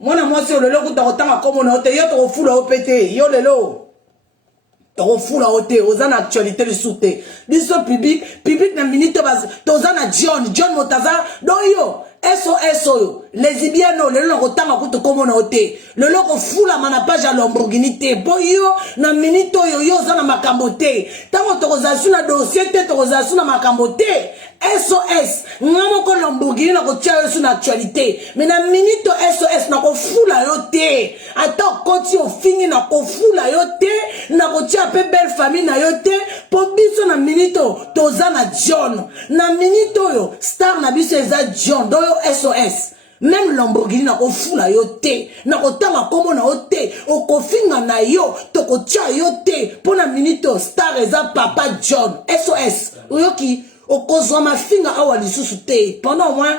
Mwana mwasi yo lelo kuta kotanga komo na ote yo to fula opete yo lelo to fula ote ozana actualité le soute biso public na minute bas to ozana John Motaza do yo SOS yo lesbiennes lelo kotanga kuta komo na ote lelo ko fula mana page ya Lamborghini te bo yo na minute yo ozana makambo te tango to kozasuna na dossier te to kozasuna na makambo te SOS ngamo ko Lamborghini na ko tia yo na actualité mais na minute SOS na ko fula yo te ata koti o fingi na ko fula yo te na ko tia pe belle famille na yo te po biso na minute tozana John na minute yo star na biso eza John do yo SOS même Lamborghini na ko fula yo te na ko tanga komo na yo te o ko finga na yo to ko tia yo te po na minute star eza papa John SOS oyoki okozwa mafinga awa lisusu te pendant au moins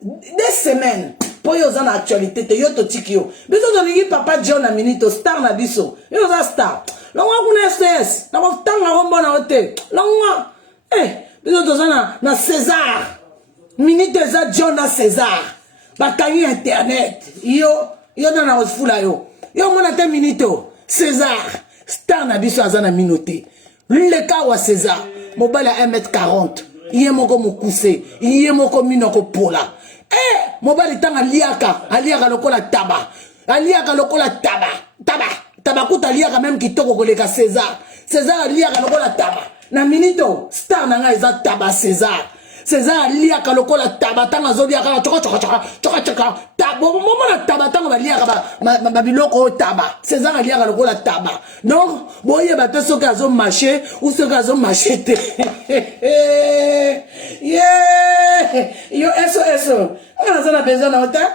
des semaines pour yo za na actualité te yo to tiki yo biso to lingi papa John na minute star na biso yo za star longwa kuna SOS na ko tanga rombo na hote longwa biso to za na César minute za John na César bakangi internet yo na osfula yo mona te minute César star na biso za na minute le cas wa César mobile à 1m40 iye moko mukuse iye moko minoko pola mobile tanga aliaka lokola taba kuta aliaka même kitoko koleka César aliaka lokola taba na minito star na nga eza taba César aliaka lokola taba tanga zoliaka choka momona taba tanga baliaka ba biloko taba César aliaka lokola taba donc boye bato soki azo marché ou soki azo marché te yo SOS aza na besoin na ota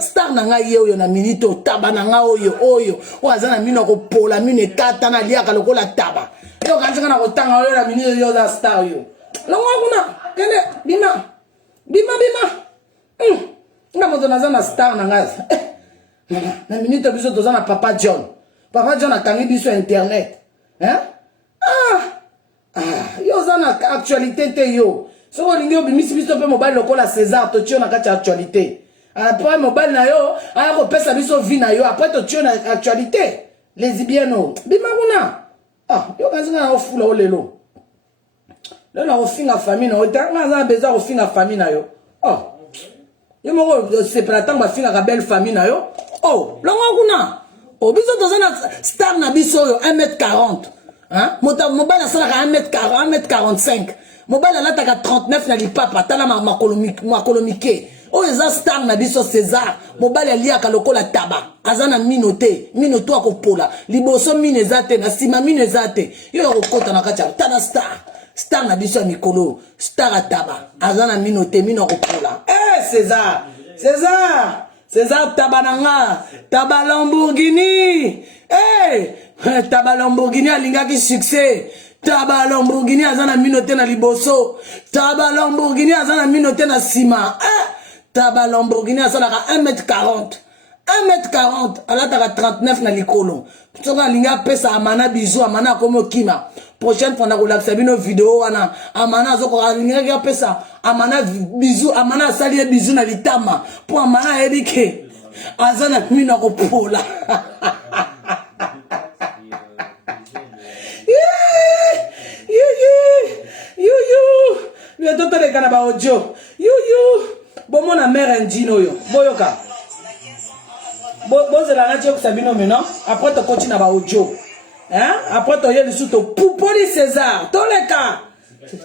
star na nga ye oyo na minito taba na nga oyo aza na mino ko pola mino ekata na aliaka lokola taba yo kanjaka na kotanga oyo na minito yo za star yo longwa kuna kende bima nga moto naza na star na nga na minute biso toza na papa John akangi biso internet yo za na actualité te yo soko lingi obimisi biso pe mobile lokola César to tio na kati actualité après mobile na yo aya ko pesa biso vie na yo après to tio na actualité lesbiennes bima kuna yo kanzinga na ofula olelo lelo ofinga famille na yo tanga za besoin ofinga famille na yo yo moko separatant ba finga ka belle famille na yo longo kuna biso tozana star na biso yo 1m40 mobile asalaka 1m45 mobile alataka 39 na lipapa tala makolomike oyo eza star na biso César mobile aliaka lokola taba aza na mino to akopola liboso mino eza te na nsima mino eza te yo okokota na kati ya tala star na biso ya mikolo star ataba aza na mino akopola César taba nanga taba Lamborghini taba Lamborghini alingaki succès taba Lamborghini aza na mino te na liboso taba Lamborghini aza na mino te na sima taba Lamborghini asalaka 1m40 alataka 39 na likolo soka alinga pesa amana bizu amana komo kima prochaine fois na kolakisa bino video wana amana azoko alinga pesa amana bizu amana asali bizu na litama po amana edike azana mino kopola yo toto le kana ba audio bomo na mère ndino yo boyoka bozela na tio kusabino maintenant après to continue ba audio après to yeli suto poupoli César toleka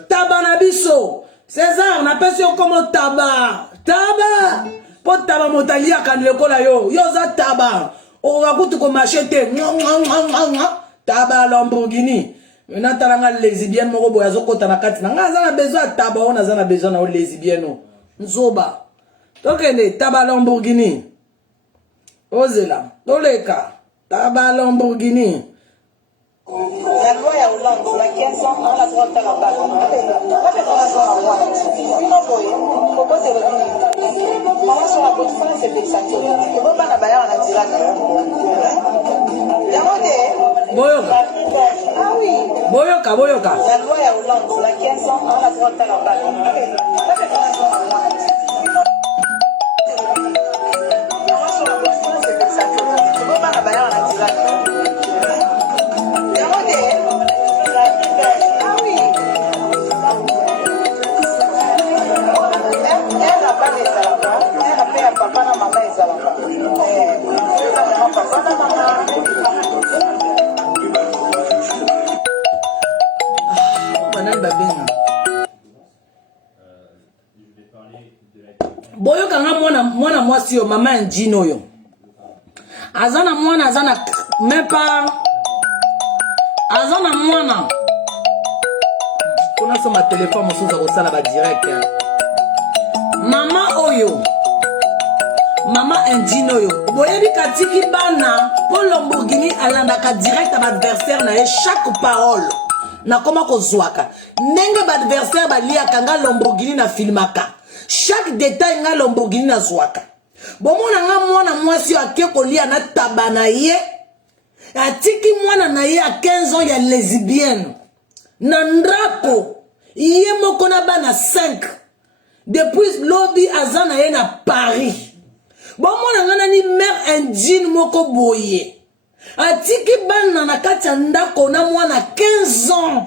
taba na biso César na pesi comme taba po taba motalia kan lekola yo za taba o wakutu ko machete taba Lamborghini maintenant talanga lesbienne moko boya zokota na kati na nga za na besoin taba ona za na besoin na lesbienne nzoba tokende taba Lamborghini ozela toleka taba Lamborghini la loi ya Hollande il y a 15 ans on a droit de la balle boyoka la loi ya Hollande il y a 15 ans on a droit de la balle mwasi yo mama Njino yo azana mwana azana même pas azana mwana kona soma téléphone mosusu akosala ba direct mama oyo mama Njino yo boyebi katiki bana po Lamborghini alandaka direct à adversaire na ye chaque parole na koma kozwaka ndenge ba adversaire baliaka nga Lamborghini na filmaka chaque détail nga Lamborghini na zwaka bomona nga mwana mwasi ake kolia na tabana ye atiki mwana na ye a 15 ans ya lesbienne na ndako ye moko na bana 5 depuis lobby azana ye na Paris bomona nga nani mère indienne moko boye atiki bana na kati ya ndako na mwana 15 ans.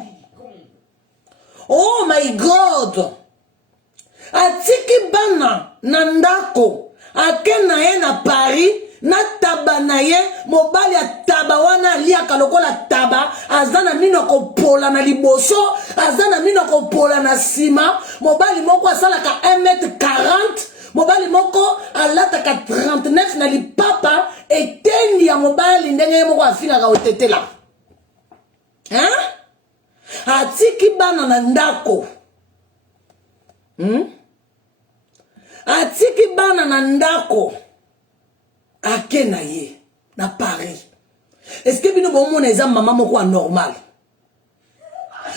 Oh my God, atiki bana na ndako ake na ye na Paris na taba na ye mobali ya taba wana aliaka lokola taba azana mino kopola na liboso azana mino kopola na sima mobali moko asalaka 1m40 mobali moko alataka 39 na lipapa etendi ya mobali ndenge moko afinaka otetela atiki bana na ndako atiki bana na ndako ake na ye na Paris. Est-ce que bino bomona eza mama moko anormal?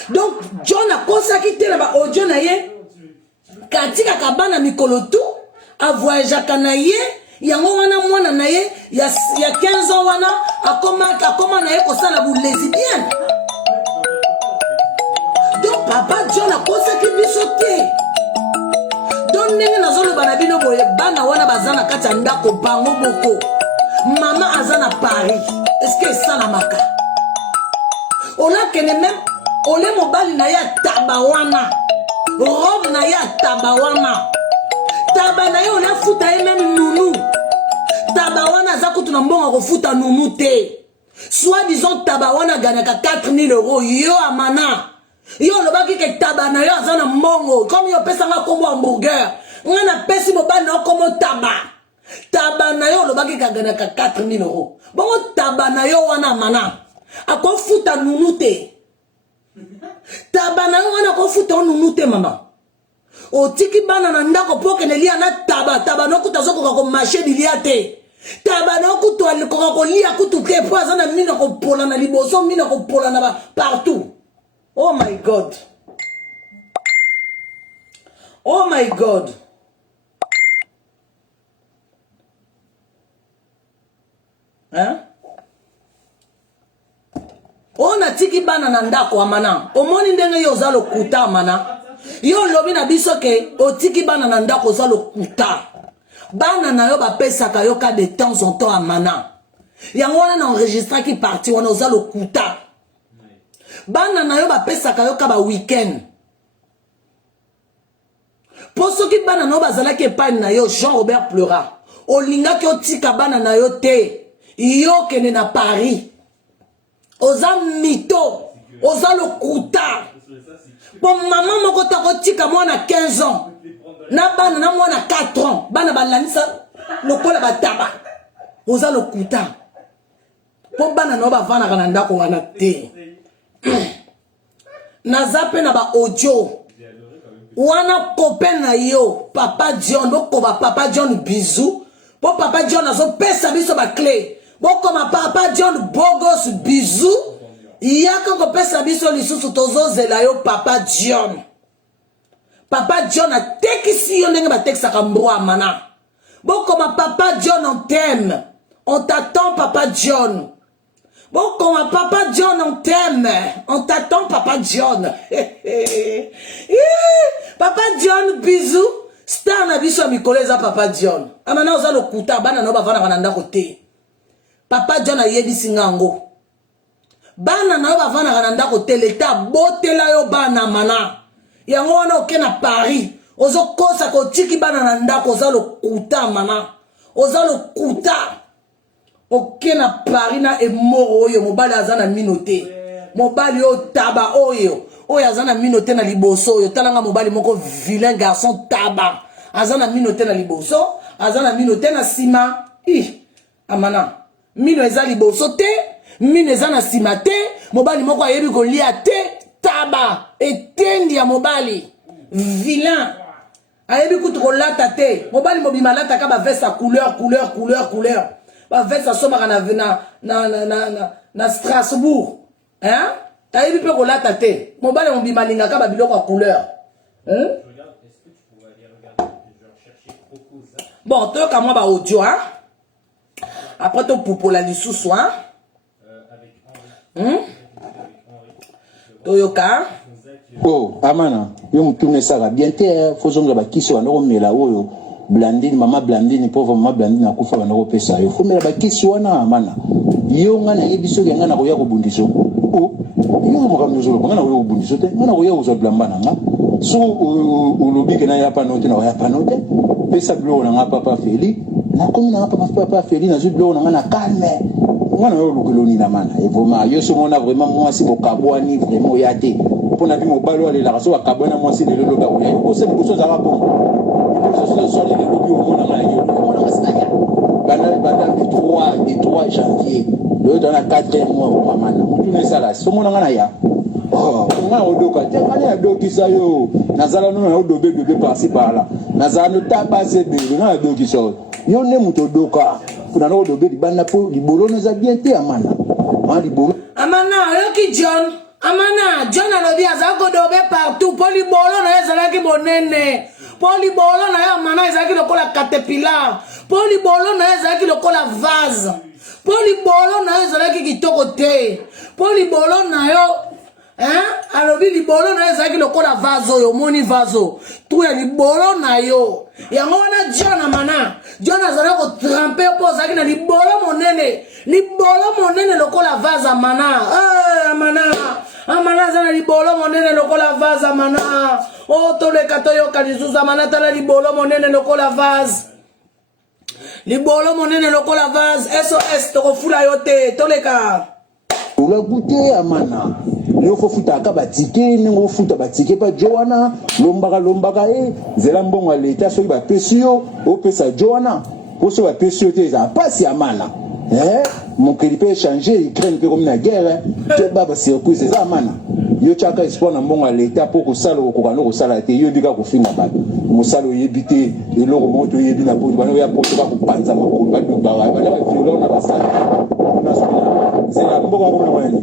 Donc John a consacré te na ba audio na ye katika kabana mikolo tu a voyage kana ye yango wana mwana na ye ya 15 ans wana akoma na ye kosala bu lesbienne. Donc papa John a consacré biso te. Donc ndenge nazolo bana bino boye bana wana bazana kati ya ndako bango moko mama azana Paris. Est-ce que ça la maka ola kene même ole mobali na ya tabawana robe na ya tabawana taba na yo na futa ye même nunu tabawana za kutu na mbongo ko futa nunu te soit disons tabawana ganaka 4000 € yo amana yo lobaki ke taba na yo azana mbongo comme yo pesa nga kombo hamburger nga na pesi mobali na komo taba na yo lobaki ka ganaka 4000 €. Bongo taba na yo wana mana akofuta nunu te taba na yo wana akofuta nunu te mama otiki bana na ndako poke nelia na taba no kutazokoka ko marché bilia te taba no kutu alikoka ko lia kutu ke po azana mina ko pola na liboso mina ko pola na partout. Oh my God, oh my God. Ona tiki bana na ndako amana omoni ndenge yo zalo kuta mana yo lobi na biso ke otiki bana na ndako zalo kuta bana na yo bapesaka yo ka de temps en temps amana yango wana na enregistra ki parti wana zalo kuta bana na yo bapesaka yo ka ba weekend poso ki bana na yo bazalaki epai na yo Jean Robert pleura olingaki otika bana na yo te yo kene na Paris oza mito oza lokuta po mama moko takotika mwana 15 ans na bana na mwana 4 ans bana balanisa lokola bataba oza lokuta po bana no bavana na ndako wana te naza pe na ba audio wana copain na yo papa John bokoba papa John bisou po papa John azo pesa biso ba clé bokoma papa John bogos bisou yaka ko pesa biso lisusu tozozela yo papa John atekisi yo ndenge batekisaka mbwa mana bokoma papa John on t'aime on t'attend papa John bokoma papa John on t'aime on t'attend papa John papa John bisou star na biso mikoleza papa John amana oza lokuta bana no bavana na ndako te papa John ayebisi ngango bana na yo bavana na ndako te leta botela yo bana mana yango wana oke na Paris ozokosa kotiki bana na ndako oza lokuta mana oza lokuta oke na Paris na emoro oyo mobali aza na mino te mobali oyo taba oyo aza na mino te na liboso oyo talanga mobali moko vilain garçon taba aza na mino te na liboso azana mino te na sima amana mino eza liboso te mino eza na sima te mobali moko ayebi kolia te taba etendi ya mobali vilain ayebi kutu kolata te mobali mobima lataka baveste ya couleur baveste asomaka na Strasbourg ayebi mpe kolata te mobali mobima alingaka babiloko ya couleur bon toyoka mwa baaudio après topupola lisusu toyoka oh amana yo mutune saka bien te fozonga bakisi wana komela oyo Blandine mama Blandine pauvre mama Blandine akufa wana kopesa yo fomela bakisi wana amana yo ngana yebiso ke ngana koya kobundiso oh yo mokamnozolo ngana koya kobundiso te ngana koya uzwa blambana nga so ulobike na ya panote na ya panote pesa blo na nga papa Feli na komi na papa Feli na zublo na ngana calme ngana yo lukoloni na mana et vraiment yo so mona vraiment moi si bokabwani vraiment yate pona bi mobalo ale la so akabwana moi si lelo loka ko ko se ko so za bon so le lobi o mona na yo mona masaya bana 3 janvier le dans la 4e mois mana mutu ne sala so mona ngana ya oh ngana odoka te ngana ya dokisa yo nazala no na odobe bebe par-ci par-là nazala no tabase bebe ngana dokisa yo ne muto doka kuna no odobe bana po libolo no za bien te amana libolo amana yoki John amana John alobi azako dobe partout poli bolo na ezalaki bonene poli bolo na ya amana ezalaki lokola caterpillar poli bolo na ezalaki lokola vase poli bolo na ezalaki kitoko te poli bolo na yo alobi libolo na ezalaki lokola vase oyo moni vase tu ya libolo na yo yango wana John amana John azala ko tremper po zaki na libolo monene lokola vase amana amana zana libolo monene lokola vase amana o toleka toyoka lisusu amana tala libolo monene lokola vase SOS tokofula yo te toleka ola goûter amana yo fo futa ka batike ningo futa batike pa Joana lombaka zela mbongo leta so ba pesio o pesa Joana ko so ba pesio te za pasi amana mon kilipe changer Ukraine pe comme na guerre te baba circuit c'est ça amana yo chaka espoir na mbongo leta po ko sala ko kana ko sala te yo bika ko finga ba musalo yebite eloko moto yebi na poto bana ya poto ba ko panza makolo ba do ba ba violon na basala na c'est la mboka ko na wani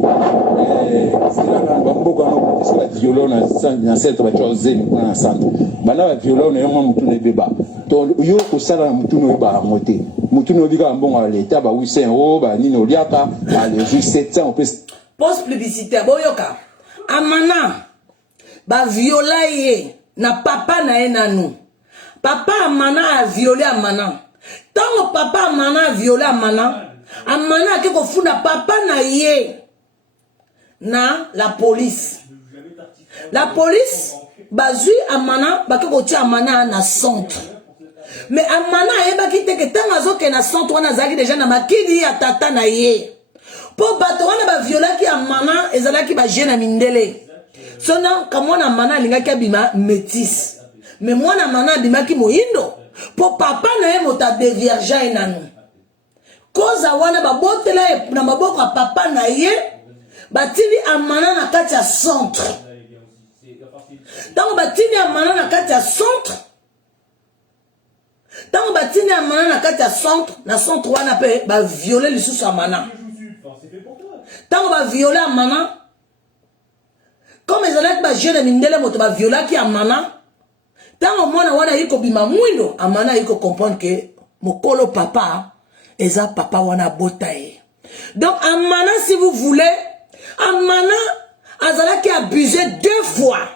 c'est la mboka no c'est la violon na centre ba choisir na centre bana ba violon na yoma mutu ne beba to yo ko sala mutu no ba ngote mutu no bika mbongo leta ba 800 € ba nino liaka ba le 700 on peut post publicitaire boyoka amana ba violaye na papa na enanu papa amana a violé amana tango papa amana a violé amana ke ko funda papa na ye na la police bazui amana ba ko tia amana na centre mais amana eba ki te ke tango azoke na centre wana zaki déjà na makidi ya tata na ye po bato wana ba violaki amana ezalaki ba jeune mindele sona kamwana amana alingaki abima métis mais mwana amana abimaki moyindo po papa na ye mota de vierge enanu koza wana babotela na maboko ya papa na ye batili amana na kati ya centre tango batili amana na kati ya centre na centre wana pe ba violer lisusu amana tango ba violer amana comme ezalaki ba jeune mindele moto ba violaki amana tango mwana wana yiko bima mwindo amana yiko comprendre que mokolo papa eza papa wana botaye donc amana si vous voulez amana azalaki abusé 2 fois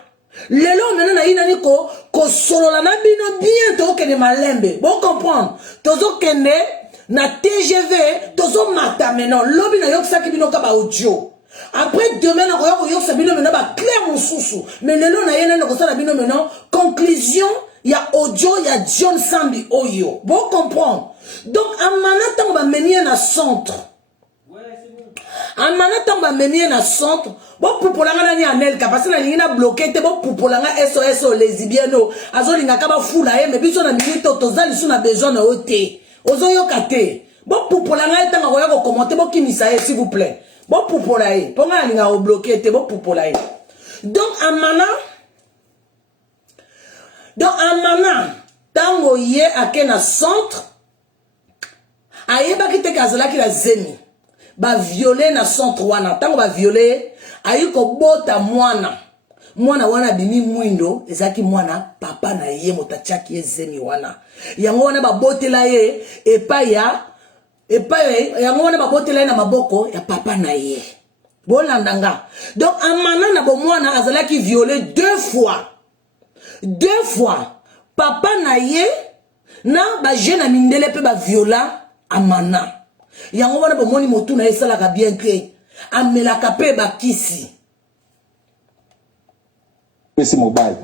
lelo mena na ina niko ko solola na bino bien to kene malembe bon comprendre tozo kende na TGV tozo mata mena lobi na yokisaki bino ka ba audio après demain na koyo yokisa bino mena ba clair mususu mais lelo na yena na ko sala bino mena conclusion ya audio ya John Sambi oyo bon comprendre donc amana tango ba menir na centre Amana tamba memie na centre, bon poupolanga nani anelka parce que na lingi na bloqué te bon poupolanga SOS lesbienno. Azo linga kaba fula ye mais biso na minute tozali sous na besoin na oté. Ozo yokate. Bon poupolanga etanga koya ko commenter bon kimisa ye s'il vous plaît. Bon poupola ye. Ponga linga o bloqué te bon poupola ye. Donc amana tango ye ake na centre ayeba ki te kazala ki la zemi. Ba violer na centre wana tango ba violer ayiko bota mwana wana bimi mwindo ezaki mwana papa na ye motachaki ezemi wana yango wana ba botela ye epa yango wana ba botela ye na maboko ya papa na ye bolandanga. Donc amana na bo mwana azalaki violer deux fois papa na ye na ba jeune mindele pe ba viola amana. Yango wana bomoni motu na esala ka bien que amelaka pe bakisi. C'est mobile.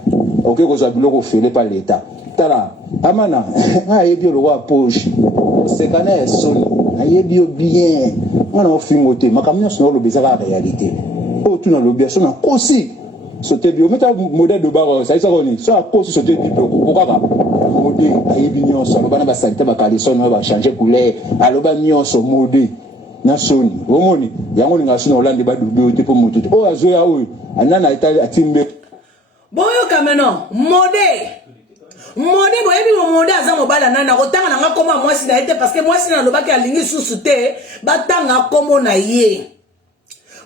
OK ko za biloko fele par l'état. Tala amana ayebi le roi poche. C'est kana soni. Ayebi bien. Wana ofingote makamnya so lo bezaka réalité. O tu na lo bien so na kosi. Sote bio meta modèle de bar ça ça koni. So a kosi sote bi ko kaka. Modé ayebi nyonso bana ba santé ba kaleson ba changer couleur. Aloba nyonso modé. Na soni omoni yango ninga sona olande ba dudu te po mutu o azoya o anana itali atimbe boyo kameno modé boyebi mo modé aza mobala nana kotanga nanga koma mwasi na ete parce que mwasi na lobaki alingi susu te batanga komo na ye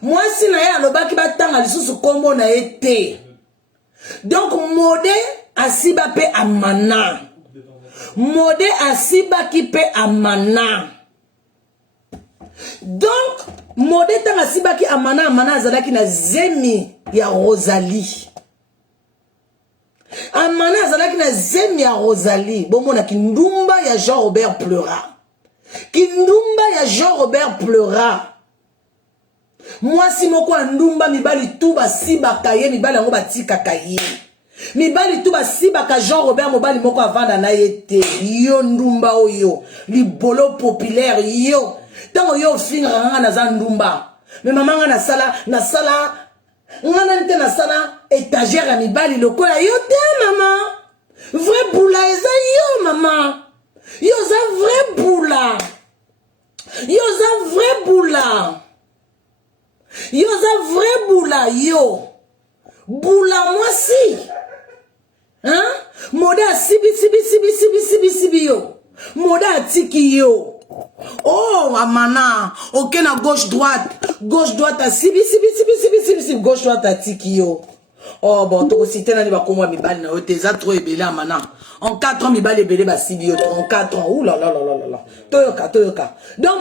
mwasi na ye alobaki batanga lisusu komo na ye te. Donc modé asiba pe amana modé asiba ki pe amana. Donc modé tanga sibaki amana azalaki na zemi ya Rosalie. Amana azalaki na zemi ya Rosalie. Bomona kindumba ya Jean-Robert pleura. Kindumba ya Jean-Robert pleura. Mwasi moko ndumba mibali tuba sibaka ye mibali yango batika kaye. Mibali tuba sibaka Jean-Robert mobali moko avanda na yete. Yo ndumba oyo. Libolo populaire yo. Tango yo finga nga na zandumba. Me mama nga na sala nga nante na sala étagère ya mibali lokola yo te mama. Vrai boula eza yo mama. Yo za vrai boula. Yo za vrai boula. Yo za vrai boula yo. Boula moi si. Hein? Moda sibi yo. Moda tiki yo. Oh, amana, ok na gauche droite à sibi, gauche droite à tiki yo. Oh, bon, to cité na ni ba komwa mibali na yote za trop ebele amana. En 4 ans mibali ebele ba sibi yo, en 4 ans. Ouh là là. Toyoka. Donc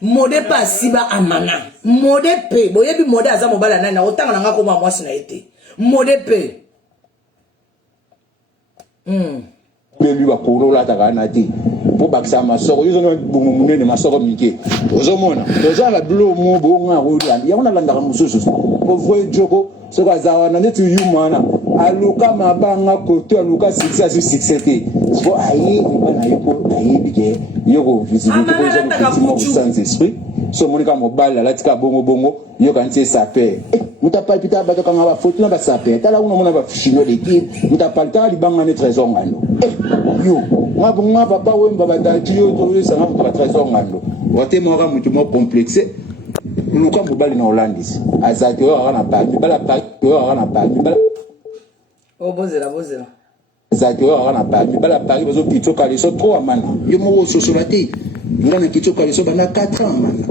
modé pas siba amana. Modé pe, boyebi modé aza mobala na otanga nanga komwa mwasi na ete. Modé pe. Bebi ba koro la taka na ti. Po bakisa masoko yo no munene masoko mike ozomona toza la blo mo bo nga rolandi yango na landa ka mususu ko voye joko so ka zawa na neti yumana aluka mabanga koto aluka success te so ayi bana yoko ayi bike yoko visibilité ko zo effectivement sans esprit so monika mobala la tika bongo yo kan tie saper muta palpita ba to kanga ba photo na ba saper tala uno mona ba fushino l'équipe muta palta libanga ne trésor ngano yo nga papa wemba badaki yo to sanga ba trésor ngando wote mo ga mutu mo complexé luka mobali na Hollandis azati yo ara na pa mibala pa yo ara na pa mibala oh bozela azati yo ara na pa mibala pa bazo kitso kali so trop amana yo mo soso bati ngana kitso kali so bana 4 ans mana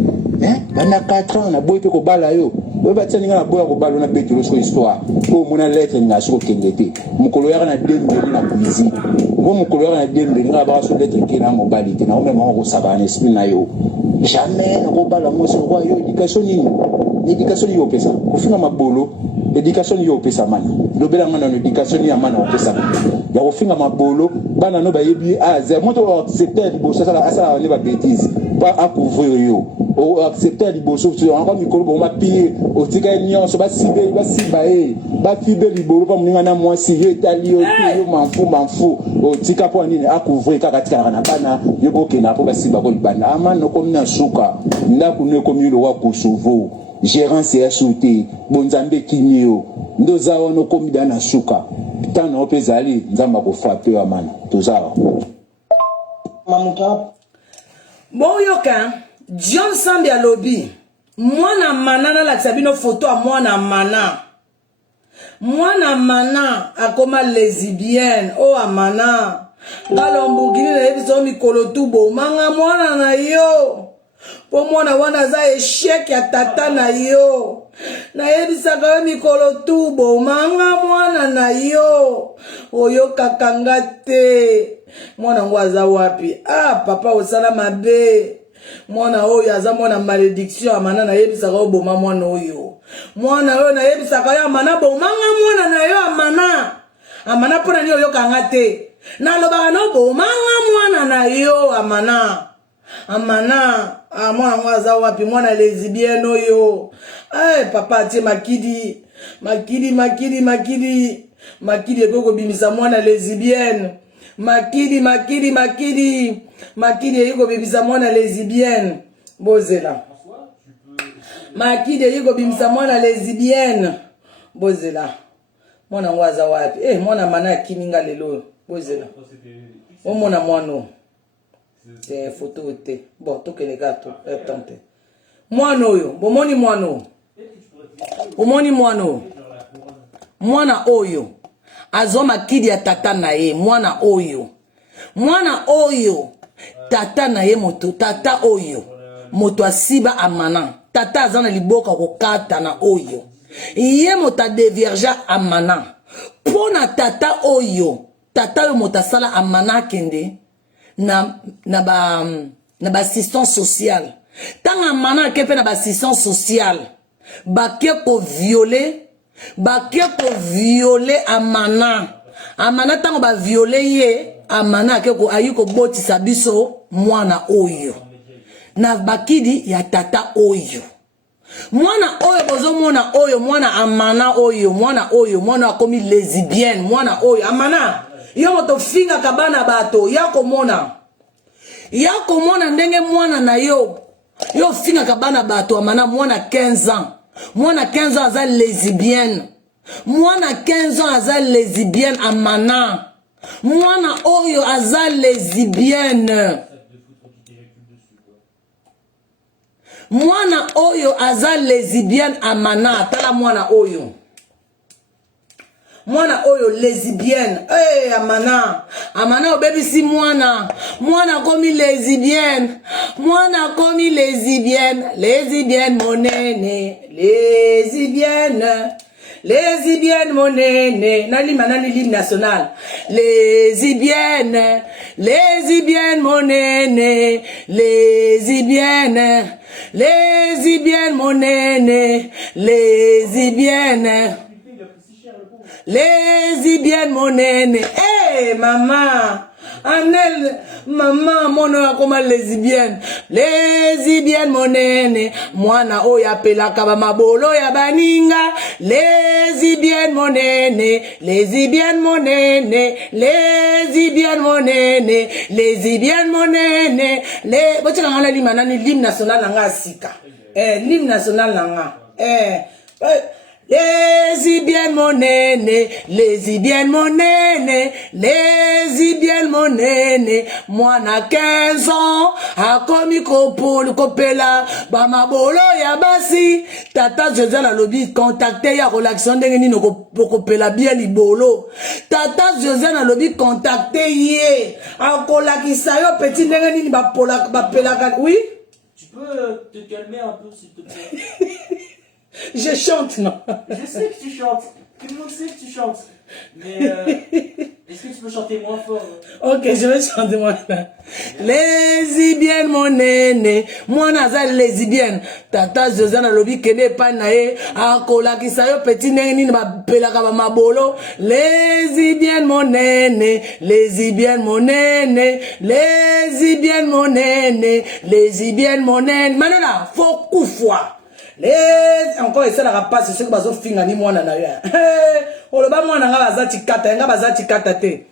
bana 4 ans na boy pe ko bala yo we batia ninga na boya ko bala na betolo so histoire ko mona lettre nga so kengete mukolo yaka na dembe na kuizi mo mukolo yaka na dembe nga ba so lettre ki na mobali te na o même ko sabana esprit na yo jamais na ko bala mo so roi yo éducation yo pesa ko finga mabolo éducation yo pesa mana lobela ngana na éducation ya mana o pesa ya ko finga mabolo bana no ba yebi aze moto accepter bo sala ne ba bêtise pas à couvrir yo accepter à liboso encore mikolo bon ma piller au tika nyonso ba sibe ba sibae ba fibe libolo pa muninga na mwasi yo etali yo manfu au tika po nini a couvrir kaka tika na bana yo bokena po ba siba ko libana amana ko mina suka ndaku ne ko milo wa Kosovo gérance ya sauté bonzambe kimio ndoza wono ko midana suka tano opezali nzamba ko frappe amana tozawa mamuta bon yoka John Sambi alobi mwana manana la sabino photo a mwana mana akoma lesbienne o amana ngalombugini na yebiso mikolo tubo manga mwana na yo po mwana wana za échec ya tata na yo na yebisa ka mikolo tubo manga mwana na yo oyo kakanga te mwana ngo aza wapi papa osala mabe mwana oyo aza mwana malédiction amana na yebisa ka oboma mwana oyo na yebisa ka amana bomanga mwana na yo amana pona ni oyo kanga te na lobaka no bomanga mwana na yo amana mwana ngo aza wapi mwana lesbienne oyo papa atie makidi ekoko bimisa mwana lesbienne makidi eyiko bimisa mwana lesbienne bozela makidi eyiko bimisa mwana lesbienne bozela mwana ngo aza wapi mwana mana kininga lelo bozela omona mwana c'est photo te bon tokele gato tante mwana oyo bomoni mwana oyo azo makidi ya tata na ye mwana oyo tata na ye tata oyo moto asiba amana tata azana liboka kokata na oyo ye moto adevierja amana pona tata oyo moto asala amana kende na ba assistance sociale tanga amana kepe na ba assistance sociale bake ko violer amana tango ba violer ye amana ke ko ayiko botisa biso mwana oyo na bakidi ya tata oyo mwana oyo bozo mwana amana oyo mwana akomi lesbienne mwana oyo amana yo moto finga kabana bato ya komona ndenge mwana na yo finga kabana bato amana mwana 15 ans mwana 15 ans aza lesbienne mwana 15 ans aza lesbienne amana mwana oyo aza lesbienne mwana oyo aza lesbienne amana tala mwana oyo lesbienne amana obebisi mwana komi lesbienne monene nalima nani l'hymne national lesbienne monene lesbienne monene lesbienne monene mama Anel mama mono akoma lesbienne monene mwana oyo apelaka ba mabolo ya baninga lesbienne monene botika ngala lima nani l'hymne national nanga sika l'hymne national nanga lesbienne monene mwana 15 ans akomi kopela ba mabolo ya basi tata José na lobi contacter ya relation ndenge nini kopela bien libolo tata José na lobi contacter ye akolakisa yo petit ndenge nini bapelaka oui tu peux te calmer un peu s'il te plaît. Je chante, non? Je sais que tu chantes. Tout le monde sait que tu chantes. Mais est-ce que tu peux chanter moins fort? Ok, je vais chanter moi. Lesbienne, mon aîné. Moi, nazal lesbienne. Tata Josiane Lobi Kene Panae. Akola Kisayo Petit Neni Pelaka Mabolo. Lesbienne, mon aîné. Lesbienne, mon aîné. Lesbienne, mon aîné. Lesbienne, mon aîné. Maintenant, faut coup fois. Encore essayer de rappeler ce que bazo finga ni mwana na yo. O le ba mwana nga bazati kata, nga bazati kata te.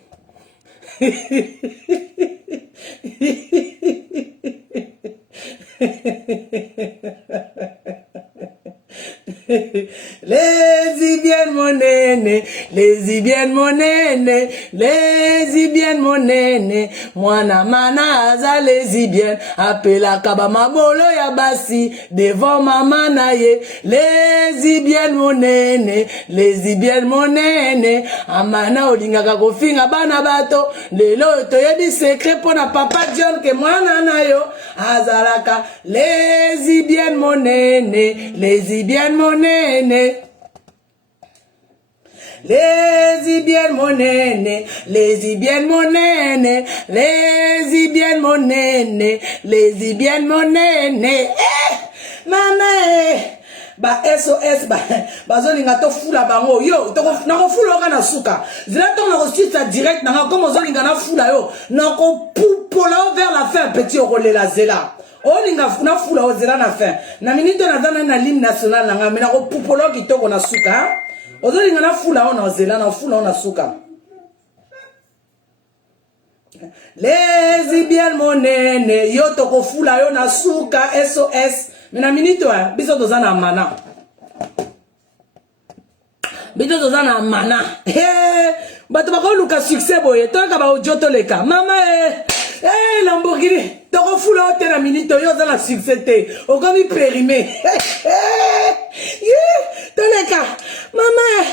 Lesbienne mon aîné, lesbienne mon aîné, lesbienne mon aîné, mwana mana aza lesbienne, appela kaba mabolo ya basi, devant maman na ye, lesbienne mon aîné, lesbienne mon aîné, amana olingaka kofinga bana bato, lelo toyebi secret pona papa John ke mwana na yo, azalaka, lesbienne mon aîné, lesbienne mon aîné. Lesbienne mon aîné, lesbienne mon aîné, lesbienne mon aîné, lesbienne mon aîné. Maman, ba SOS ba zolinga to fula bango yo to na ko fula ka na suka zela to na ko suite direct na comme zolinga na fula yo na ko poupola vers la fin petit okolela zela. Olinga funa fula o zela na fin na minute na dana na ligne nationale nga mina ko poupola kitoko na suka ozolinga na fula o na zela na fula o na suka. Lesbienne mon aîné yo to ko fula yo na suka SOS mina minute wa biso tozana mana biso tozana mana bato bako luka succès boye to ka ba ojoto leka mama Lamborghini toko fula o te na minute yo zana succès te o komi périmé toleka mama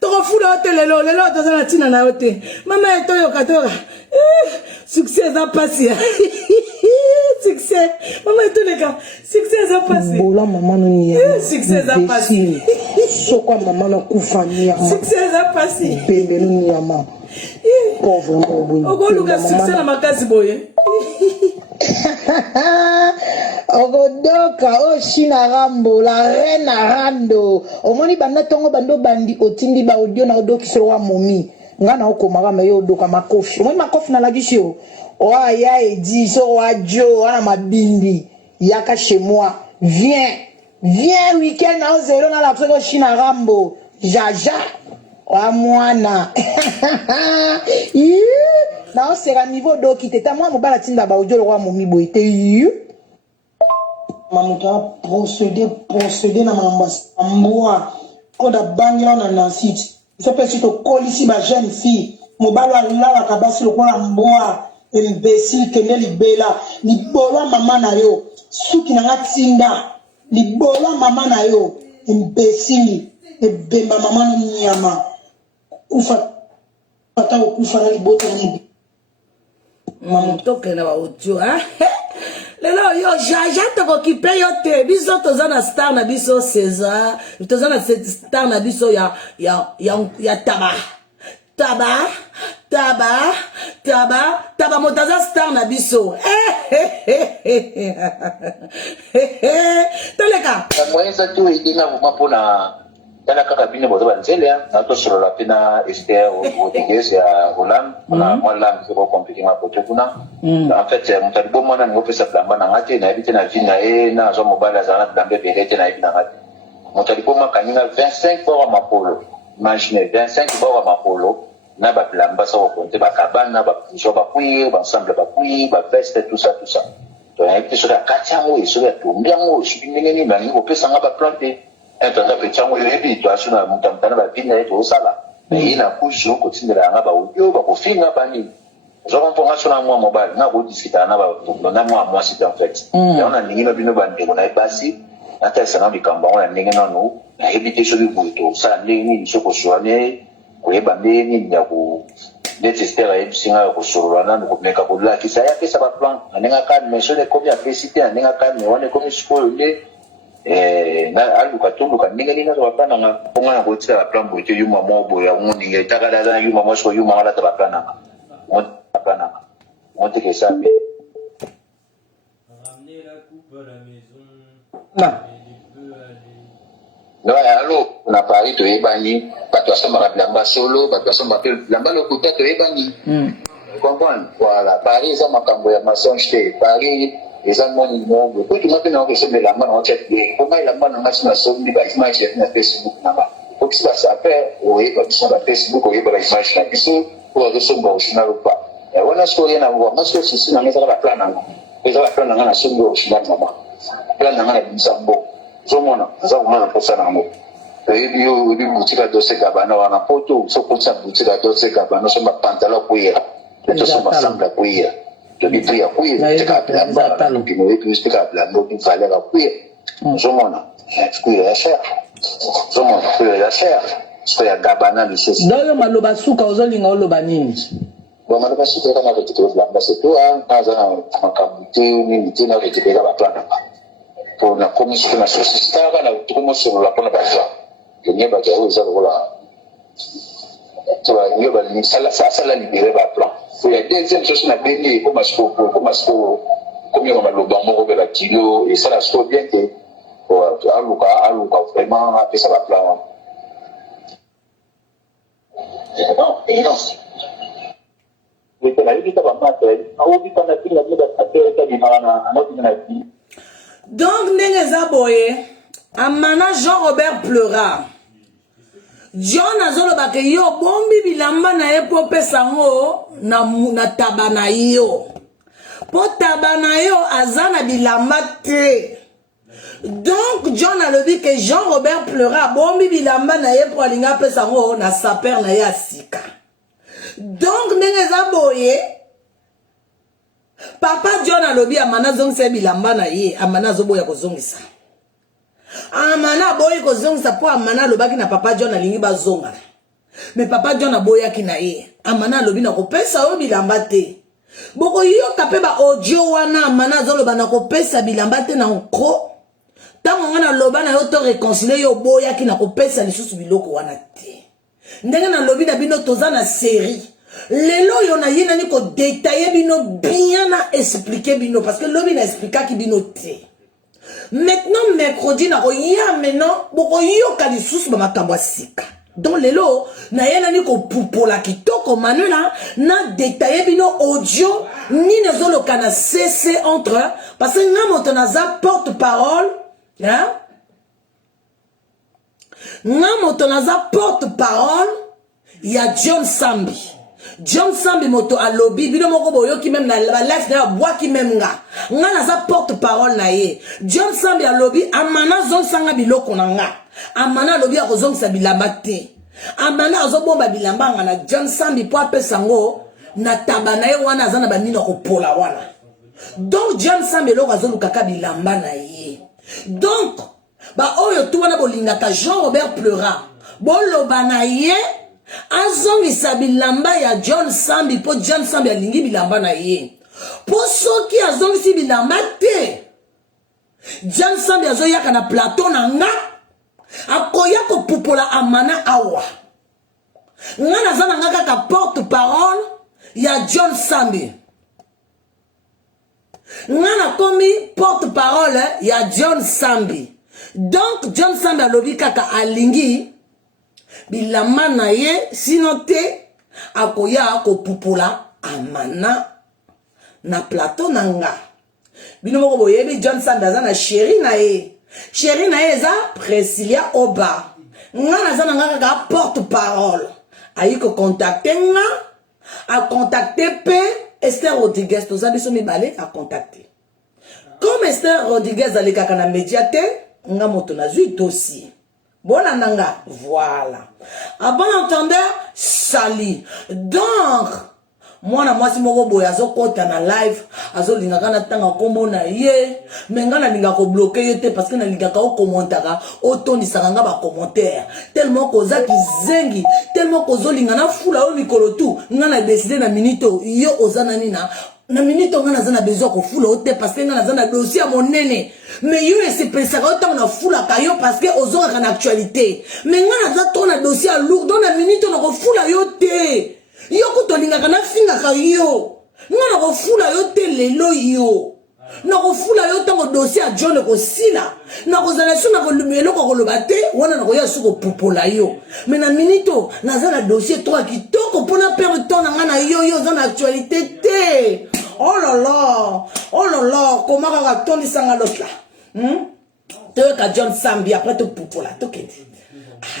toko fula o te lelo tozana tina na yo te mama to yo katora succès za pasi succès maman toleka succès za pasi bola maman ni succès za pasi soko maman na kufania succès za pasi pembe ni yama pauvre mon bon ogoluka succès na makasi boye ogodoka oshina rambo la reine rando omoni banda tongo bando bandi otindi ba audio na odokiselo wa momi ngana okomaka me yo odoka makofi omoni makofi na lagisi yo oaya edi so wajo wana mabindi yaka chez moi viens week-end na ozelo na la pseko shina rambo jaja wa mwana na osera niveau doki te ta mwa mobala tinda ba audio wa momi boy te mamuta procéder na mambwa koda bangela na nansiti ça peut être kolisi ba jeune fille mobala la kabasi lokola mboa imbécile kene libela libola mama na yo suki na ngatinda libola mama na yo imbécile ebemba mama no nyama kufa pata okufa na liboto ni mamutoke na ba audio lelo yo jaja to occupé yo te biso tozana star na biso César tozana star na biso ya taba motaza star na biso toleka moyen ça tout idinga vuma pona tala kaka bine bozo banzele na to solo la pena Esther au dégès ya Hollande na mwala ko compliqué ma pote kuna en fait mutalibo mwana ngope sa plamba na ngate na ebite na vina na zo mobile za na plamba belete na ebina ngate mutalibo makaninga 25 fois ma polo imagine 25 fois ma polo na ba plamba sa ko konte ba kabana ba piso ba kuyi ba ensemble ba kuyi ba veste tout ça to ya ebite so da kachango iso ya tumbiango shibingeni na ngo pesa ngaba planter entanda pechango yebi to asuna mutamtana ba pina eto sala mais ina kujo ko tindela ngaba uyo ba ko finga bani zo ko nga sona mwa mobile na ko discuter na ba na mwa sita en fait ya ona ningino bino bande ko na ibasi ata sana bikamba ona ningino no na ebite so bibuto sala ndingi so ko shwane ko eba ndingi ya ko netistera ebsinga ko sorwana ko meka ko la kisa ya pesa ba plan aninga kan mais so de combien féliciter aninga kan mais on est comme school aluka tuluka ndenge nini azobapla nanga mponga na kotika baplan boye te yuma mo boye yango ndenge etakala aza na yuma mo siko yuma alata baplan nanga monte ke ça pe Ramener la coupe à la maison. Non. non alors na Paris toyebani bato asombaka bilamba solo bato asombaka pe bilamba lokuta toyebani comprendre voilà Paris eza makambo ya mensonge te Paris eza moni mongo po tuma pe na okosomba elamba na otia bien koma elamba na ngasi na sombi ba image na Facebook nanga okisi basape oyeba biso na Facebook oyeba ba image na biso po azosomba original ou pas wana siko ye na mwa siko sisi na ngeza ba plan nanga eza ba plan nanga na sombi original mama plan nanga na bisambo zomona za kumana posa nango ebi yo ebi boutique Dolce Gabbana wana poto so kotsa boutique Dolce Gabbana so ma pantalon kuya to so ma samba kuya to bitu ya kuya tika plamba no kino ebi tika plamba ki fale ka kuya zomona kuya ya cher zomona kuya ya cher so ya Gabbana lisesi doyo maloba suka ozolinga oloba nini bon maloba suka kana retike plamba c'est toi kaza na makamute ni tina retike ka plamba pour la commission na société kana tukomo sur la pona baza kenye ba jawo za kola to ba yoba ni sala libéré ba plan pour la deuxième chose na beni comme comme yo maloba moko be la kilo et ça la so bien que aluka vraiment a ça ba plan non oui tu l'as dit ça va pas au dit qu'on a pris la de ça qui m'a na donc ndenge eza boye amana Jean-Robert pleura John azolobaka yo bombi bilamba na ye po opesa ngo na taba na yo po taba na yo aza na bilamba te donc John alobi ke Jean-Robert pleura bombi bilamba na ye po alinga apesa ngo na saper na ye asika donc ndenge eza boye papa John alobi amana zongisa bilamba na ye amana zoboya kozongisa amana boyi kozongisa po amana alobaki na papa John alingi bazonga mais papa John aboyaki na ye amana alobi na kopesa yo bilamba te boko yoka pe ba audio wana amana zoloba na kopesa bilamba te na nkro tango ngana loba na yo to réconcilier yo boyaki na kopesa lisusu biloko wana te ndenge na lobi na bino toza na série lelo yo na yina ni ko détailler bino bien na expliquer bino parce que lobi na expliquer ki bino te maintenant mercredi na ko ya maintenant boko yoka lisusu ba makambo sika donc lelo na yena ni ko pupola kitoko manuela na détailler bino audio ni nezoloka na cc entre parce que nga moto naza porte-parole hein nga moto naza porte-parole ya John Sambi moto alobi bino moko boyoki même na life na boaki même nga naza porte-parole na ye John Sambi alobi amana zonsanga biloko na nga amana alobi akozongisa bilamba te amana azobomba bilamba nga na John Sambi po apesa ngo na taba na ye wana aza na banini kopola wana donc John Sambi eloko azolukaka bilamba na ye donc ba oyo tu wana bolingaka Jean-Robert pleura boloba na ye azongisa bilamba ya John Sambi po John Sambi alingi bilamba na ye po soki azongisi bilamba te John Sambi azoyaka na plateau na nga akoya kopupola amana awa nga naza na nga kaka porte-parole ya John Sambi nga nakomi porte-parole ya John Sambi donc John Sambi alobi kaka alingi bilamba na ye sino te akoya kopupola amana na plateau na nga bino moko boyebi John Sambi aza na chéri na ye eza Priscilla Oba nga naza na nga kaka porte-parole ayi ko contacter nga a contacter pe Esther Rodriguez toza biso mibale a contacter comme Esther Rodriguez alekaka na média te nga moto nazwi dossier bona nanga voilà a bon entendeur sali donc mwana mwasi moko boye azokota na live azolingaka na tanga kombo na ye mais nga nalinga ko bloquer ye te parce que nalingaka ko commentaka otondisaka nga ba commentaire tellement koza kizengi tellement kozolinga na fula o mikolo tu nga na décider na minute yo ozana nina na minute on a besoin ko fula ote parce que on a dossier à mon nene mais yo c'est pensé autant na fula kayo parce que aux autres en actualité mais on a ton dossier à lourd dans la minute on a ko fula yo te yo ko to linga kana finga kayo on a ko fula yo te lelo yo na ko fula yo tango dossier à John ko sila na ko zala so na ko lumelo ko lobate wana na ko ya suko popola yo mais na minito na za na dossier toi qui toko pona perdre temps na yo dans l'actualité te oh là là comment ka tondi sanga l'autre là te ka John Sambi après te popola to kedi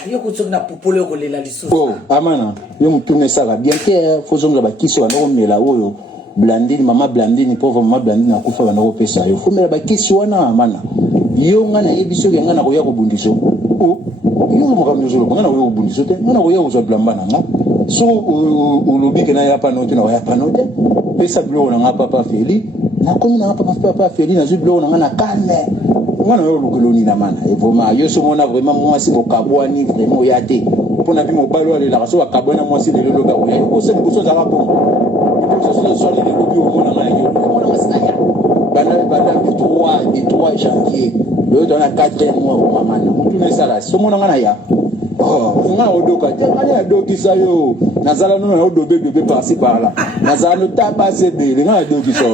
yo ko tsona popolo ko lela liso oh amana yo mutune saka bien que faut zonga ba kiso na ko mela oyo Blandine, maman Blandine, pauvre maman Blandine, a couffé à l'Europe. Il faut me la bâtir wana mana. Yo ngana yebiso ngana koya ko bundiso. Oh, yo mo kamyo ngana koya ko bundiso te. Ngana koya ko blambana nga. So o lobi ke na ya panote na ya panote. Pesa blo na papa Feli. Na komi na papa Feli na zu blo na ngana calme. Ngana yo lokoloni na mana. Et vraiment yo so mona vraiment moi si bokabwani vraiment yate. Pour na bi mo balo ale la so bakabwana moi si le loba koya. Ko se ko so za bon. Le 3 janvier, le 4e mois, maman, on ça là. Ce moment là, ya. Oh, on a odoka. On a doki ça yo. Nazala no na odobe bébé par-ci par-là. Nazala no tapa cédé. On a doki ça.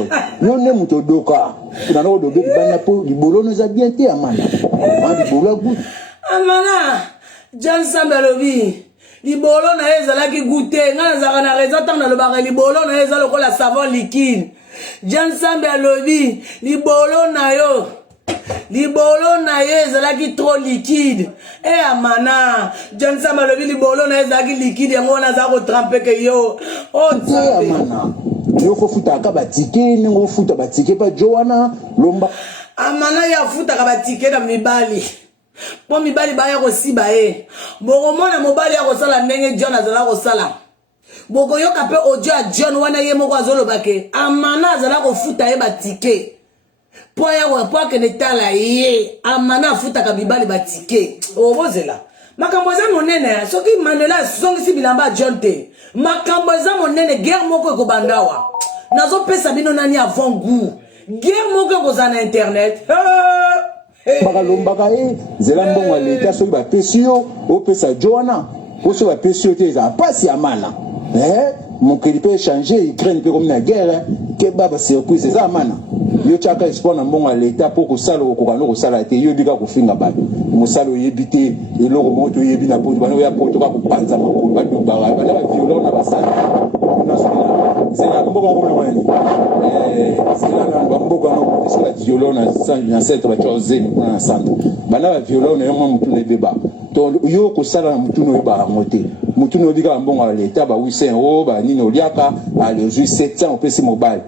Nous ne muto doka. On a odobe bana po libolo nous a bien été amana. On libolo goût. Amana, John Sambalobi. Libolo na ezala ki goûter ngana zaka na raison tant na le bar libolo na ezala ko la savon liquide John Sambe alobi libolo na yo ezala ki trop liquide amana John Sambe alobi libolo na ezala ki liquide yango na za ko tremper ke yo amana yo ko futa ka batike ningo futa batike pa Joana lomba amana ya futa ka batike na mibali Bon mibali ba ya ko siba boko mona mobali ya ko sala ndenge John azala ko sala boko yoka pe audio a John wana ye moko azoloba ke amana azala ko futa ye batike po ya ko po ke netala ye amana futa ka mibali batike obozela makambo za monene soki Manuela songi bilamba John te makambo za monene guerre moko ko bandawa nazo pesa bino nani avant goût guerre moko ko za na internet Bakalombaka zela mbongo ya leta soki bapesi yo opesa Joana po soki bapesi yo te eza mpasi ya mana mokili mpe échange Ukraine mpe komi na guerre ke baba circuit eza mana yo tiaka espoir na mbongo ya leta mpo kosala okokana kosala te yo bika kofinga bato mosala oyebi te eloko moko toyebi na poto bana oya poto kaka kopanza makolo badobaka bana baviolon na basala zela mboka ngomlongani zela na mboka ngo sala violon na centre bachozeni na centre bana ba violon na yoma mutu na beba to yo kosala na mutu no ba ngote mutu no bika mbongo ya leta ba 800 € ba nini oliaka ale 700 opesi mobile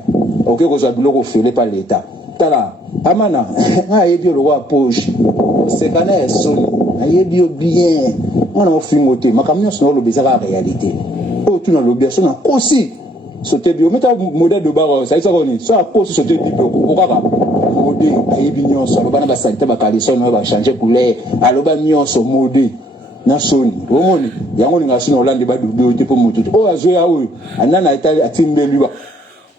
ok ko za biloko fele pa leta tala amana na yebi lo wa poche c'est kana esoni ayebi bien on a fingote makamyo so lo bezaka réalité o tu na lo bien so na kosi sauter bio meta modèle de barre ça ça connaît ça cause sauter bio kokaka modé ayebi nyonso bana ba santé ba kaliso no ba changer couleur aloba nyonso modé na soni omoni yango ninga sino olande ba dudu te po mutu o azoya oyo anana itali atimbe liba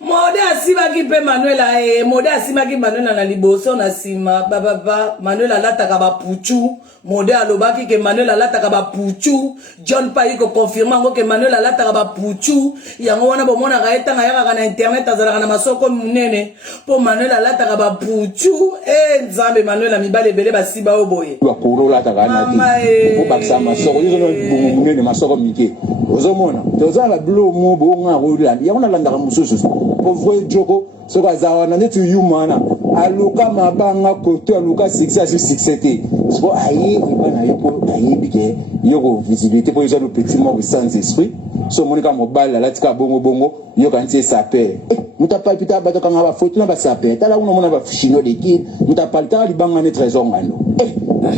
Mode asimaki pe Manuela mode asimaki Manuela na liboso na sima baba Manuela lataka ba puchu mode alobaki ke Manuela lataka ba puchu John pa yiko confirmer ngo ke Manuela lataka ba puchu yango wana bomona ka etanga yaka na internet azalaka na masoko munene po Manuela lataka ba puchu nzambe Manuela mibale bele basiba oboye ba kuro lataka na ti po baksa masoko yizo no munene masoko mike ozomona tozala blo mo bonga rolandi yango na landaka mususu pauvre Joko so kazawa na netu yumana aluka mabanga koto aluka succès te so ayi ibana yepo ayi bike yoko visibilité pour les petits morts sans esprit so monika mobile la tika bongo yo kanti saper mutapa pita bato kanga ba photo na ba saper tala uno mona ba chino de ki mutapalta libanga ne trésor ngano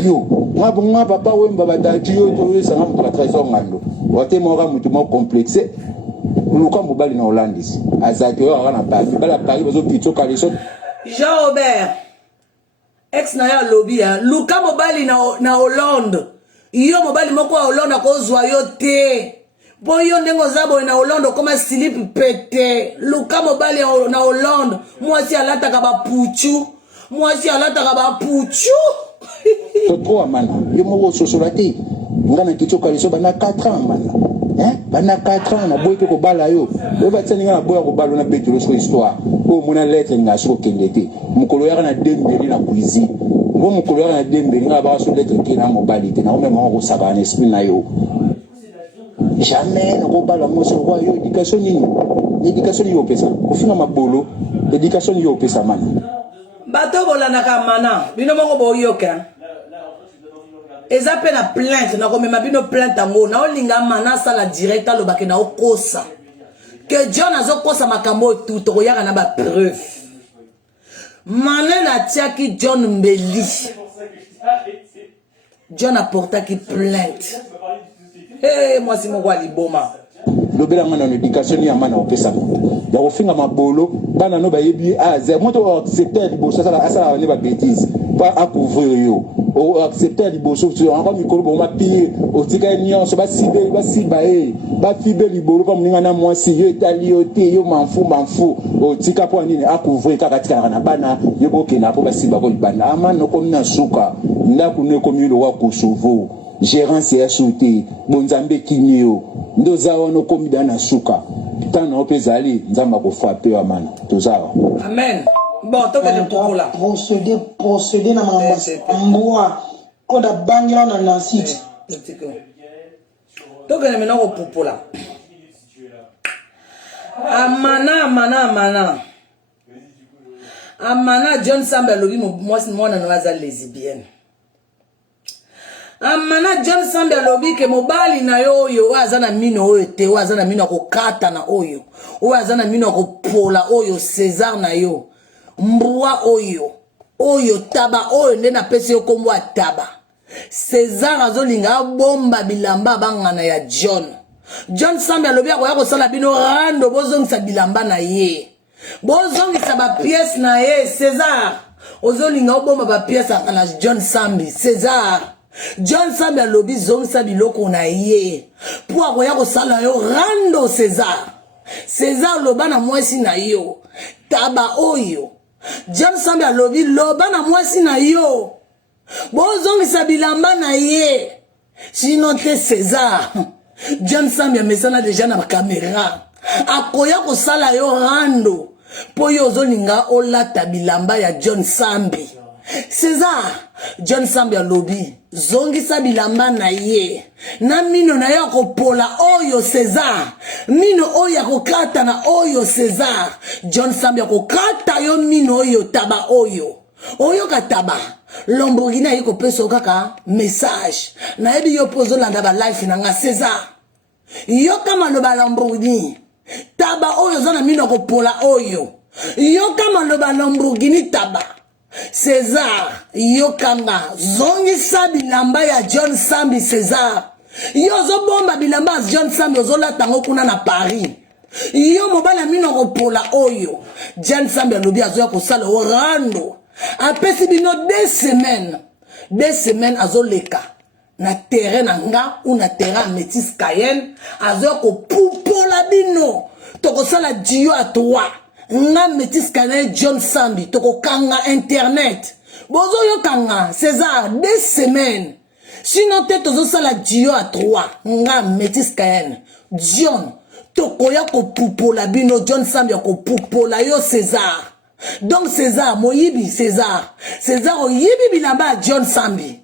yo ngabonga papa wemba batati yo to sanga mutu trésor ngano wote mora mutu mo complexe luka mobali na Hollandis azaki yo na Paris bala Paris bazo pitso kaliso Jean Robert ex na ya lobby luka mobali na Hollande yo mobali moko wa Hollande ko zwa yo te Boyo ndengo zabo na Hollande comme slip pété. Luka mobali na Hollande. Moi si alata kaba puchu. Moi si alata kaba puchu. Toto amana. Yo mo sosolati. Ngana kichoka liso bana 4 ans mana. Hein? Bana 4 ans na boy ko bala yo. Yo ba tseninga na boy ko bala na beto so histoire. Ko mona lettre nga so kendete. Mukolo ya na dembeli na cuisine. Ngo mukolo ya na dembeli nga ba so lettre ki na mobali te na o même ko saka na esprit na yo. Jamais on va la motion roi éducation ni éducation yo pesa au final mabolo éducation yo pesa man bato bolana ka mana bino moko boyoka eza pe na plainte na komema bino plainte ngo na olinga mana sala direct lo bakena okosa que John azokosa makambo tout to yaka na ba preuve manena tiaki John Mbeli John apportaki plainte. Eh, moi c'est mon roi liboma. Le bel amana l'éducation ni amana opesa. Ya ofinga mabolo bana no bayebi aze moto accepter liboso ça ne ba bêtise pas à couvrir yo. O accepter liboso tu en comme mikolo bon ma pire o tika nion so ba sibe ba fibe libolo comme ninga na moi si yo italioté yo manfu o tika po nini à couvrir kaka tika na bana yo boke na po ba siba ko bana amana comme na suka ndaku ne comme lo wa Kosovo. Gérant CSOT, Bonzambe Kinyo, Ndozawa no komida na suka. Tana opezali, nzamba ko frapper amana. Tozawa. Amen. Bon, toka de pokola. Procéder na mboa. Koda bangela na nansiti. Toka de mena ko popola. Amana John Samba lobi moi na waza lesbienne. Amana John Samba lobi ke mobali na yo azana mino oyo te azana mino ko kata na oyo azana mino ko pola oyo César na yo mbwa oyo taba oyo nde na pesi yo kombo taba César azolinga bomba bilamba bangana ya John Samba lobi akoya ko sala bino rando bozongisa bilamba na ye bozongisa ba pièce na ye César ozolinga bomba ba pièce na John Sambi César John Sambi alobi zongisa biloko na ye po akoya kosala yo rando César loba na mwasi na yo taba oyo John Sambi alobi loba na mwasi na yo bozongisa bilamba na ye sinon te César John Sambi amesana déjà na caméra akoya kosala yo rando po yo ozolinga olata bilamba ya John Sambi César John Sambi alobi zongisa bilamba na ye na mino na yo kopola oyo César mino oyo kokata na oyo César John Sambi kokata yo mino oyo taba oyo kataba Lamborghini ayiko peso kaka message na ebi yo pozo landa ba life na nga César yo kama lo ba Lamborghini taba oyo zana mino kopola oyo yo kama lo ba Lamborghini taba César yokanga zongisa bilamba ya John Sambi César yo zo bomba bilamba John Sambi ozolata ngo kuna na Paris yo mobala mino kopola oyo John Sambi alobi azoya kosala orando apesi bino 2 semaines azoleka na terrain na nga ou na terrain Métis Cayenne azoya kopupola bino tokosala dio à 3 nga Métis Cayenne John Sambi toko kanga internet bozo yo kanga César 2 semaines sinon te tozo sala dio à 3 nga Métis Cayenne John toko ya ko pupola bino John Sambi ko pupola yo César donc César moyibi César oyibi bilamba John Sambi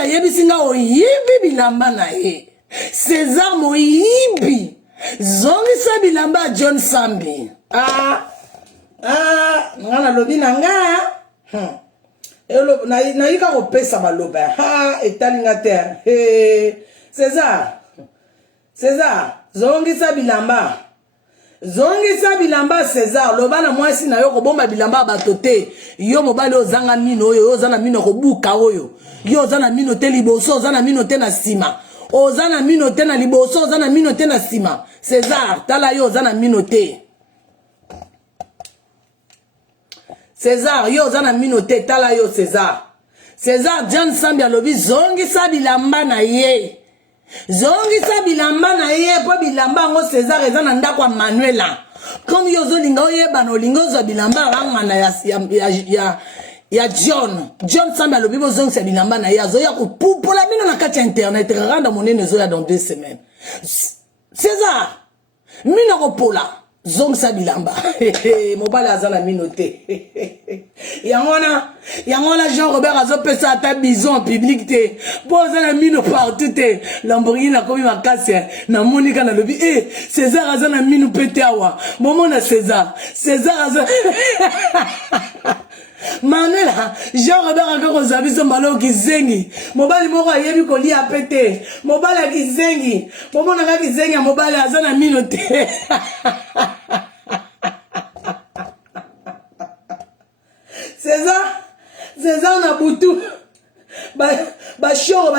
ayebi singa oyibi bilamba na ye César moyibi zongisa bilamba John Sambi ngana lobi na nga na yika ko pesa baloba etalinga te César zongisa bilamba César loba na mwasi na yo ko bomba bilamba bato te yo mobali ozanga mino oyo ozana mino ko buka oyo yo ozana mino te liboso ozana mino te na sima ozana mino te na liboso ozana mino te na sima César tala yo ozana mino te César yo ozana mino te tala yo César John Sambi alobi zongisa bilamba na ye zongisa bilamba na ye po bilamba ngo César eza na ndako ya Manuela comme yozo linga oyeba no lingo zo bilamba rangana ya John Samba lobi bozongisa bilamba na ye azoya kopupola bino na kati ya internet randa monene zoya dans 2 semaines César mina kopola zongisa bilamba mobali azala minote yangona Jean Robert azopesa ata bison en public te poza na mino partout te Lamborghini na komi makasi na monika na lobi César azana mino pete awa momona César azana Manuela Jean Robert akako zabiso malo kizengi mobali moko ayebi kolia pete mobali kizengi momona ka kizengi mobali azana mino te César na butu ba show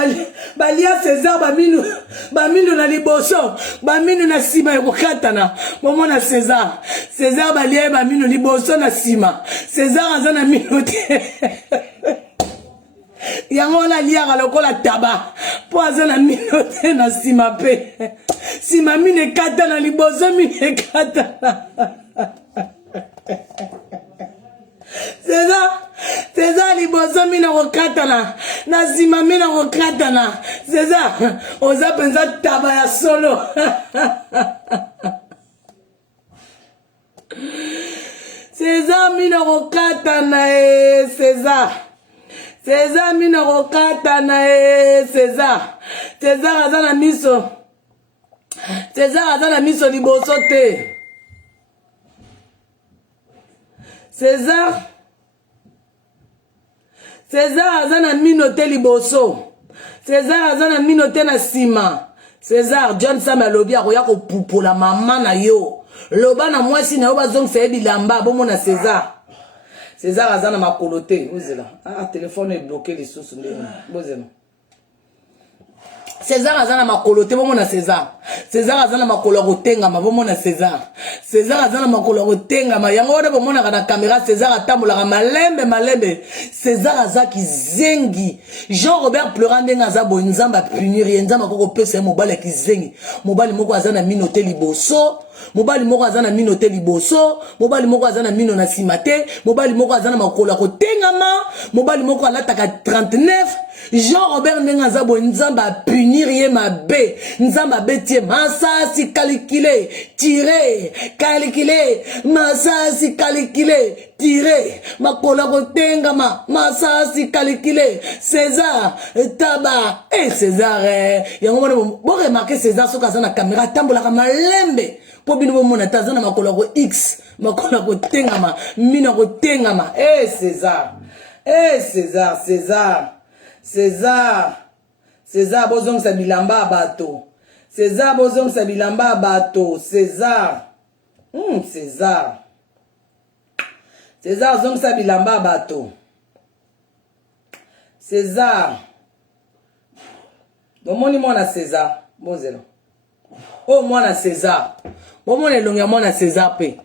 balia César ba minu na liboso ba minu na sima ekokatana momona César balia ba minu liboso na sima César azana minu te yango na liaka lokola taba po azana minu te na sima pe sima minu ekatana liboso minu ekatana César liboso mina kokatana na sima mina kokatana César oza penza taba ya solo César mina kokatana César mina kokatana César azana miso liboso te César azana minote liboso César azana minote na sima César John Samba lobi akoya kopupola mama na yo loba na mwasi na yo bazongisa bilamba bomona César azana makolo te ozela téléphone est bloqué lisusu ndenge bozela César azana makolo te bomona César azana makolo kotengama bomona César azana makolo kotengama yango ode bomona kana caméra César atambolaka malembe César azaki zengi Jean Robert pleura ndenga za bo nzamba punir ye nzamba koko pesa mobali kizengi mobali moko azana minote liboso mobali moko azana minote liboso mobali moko azana mino na simate mobali moko azana makolo kotengama mobali moko alataka 39 Jean Robert ndenga za bo nzamba punir ye mabe nzamba betie masasi calculer masasi calculer tirer makola kotengama masasi calculer César taba César yango bo remarquer César soka za na caméra tambolaka malembe po bino bomona tazana makola ko X makola kotengama mina kotengama César bozongisa bilamba bato César bozongisa bilamba bato César zongisa bilamba bato César bomoni mwana César bozela mwana César bomona elongi ya mwana César pe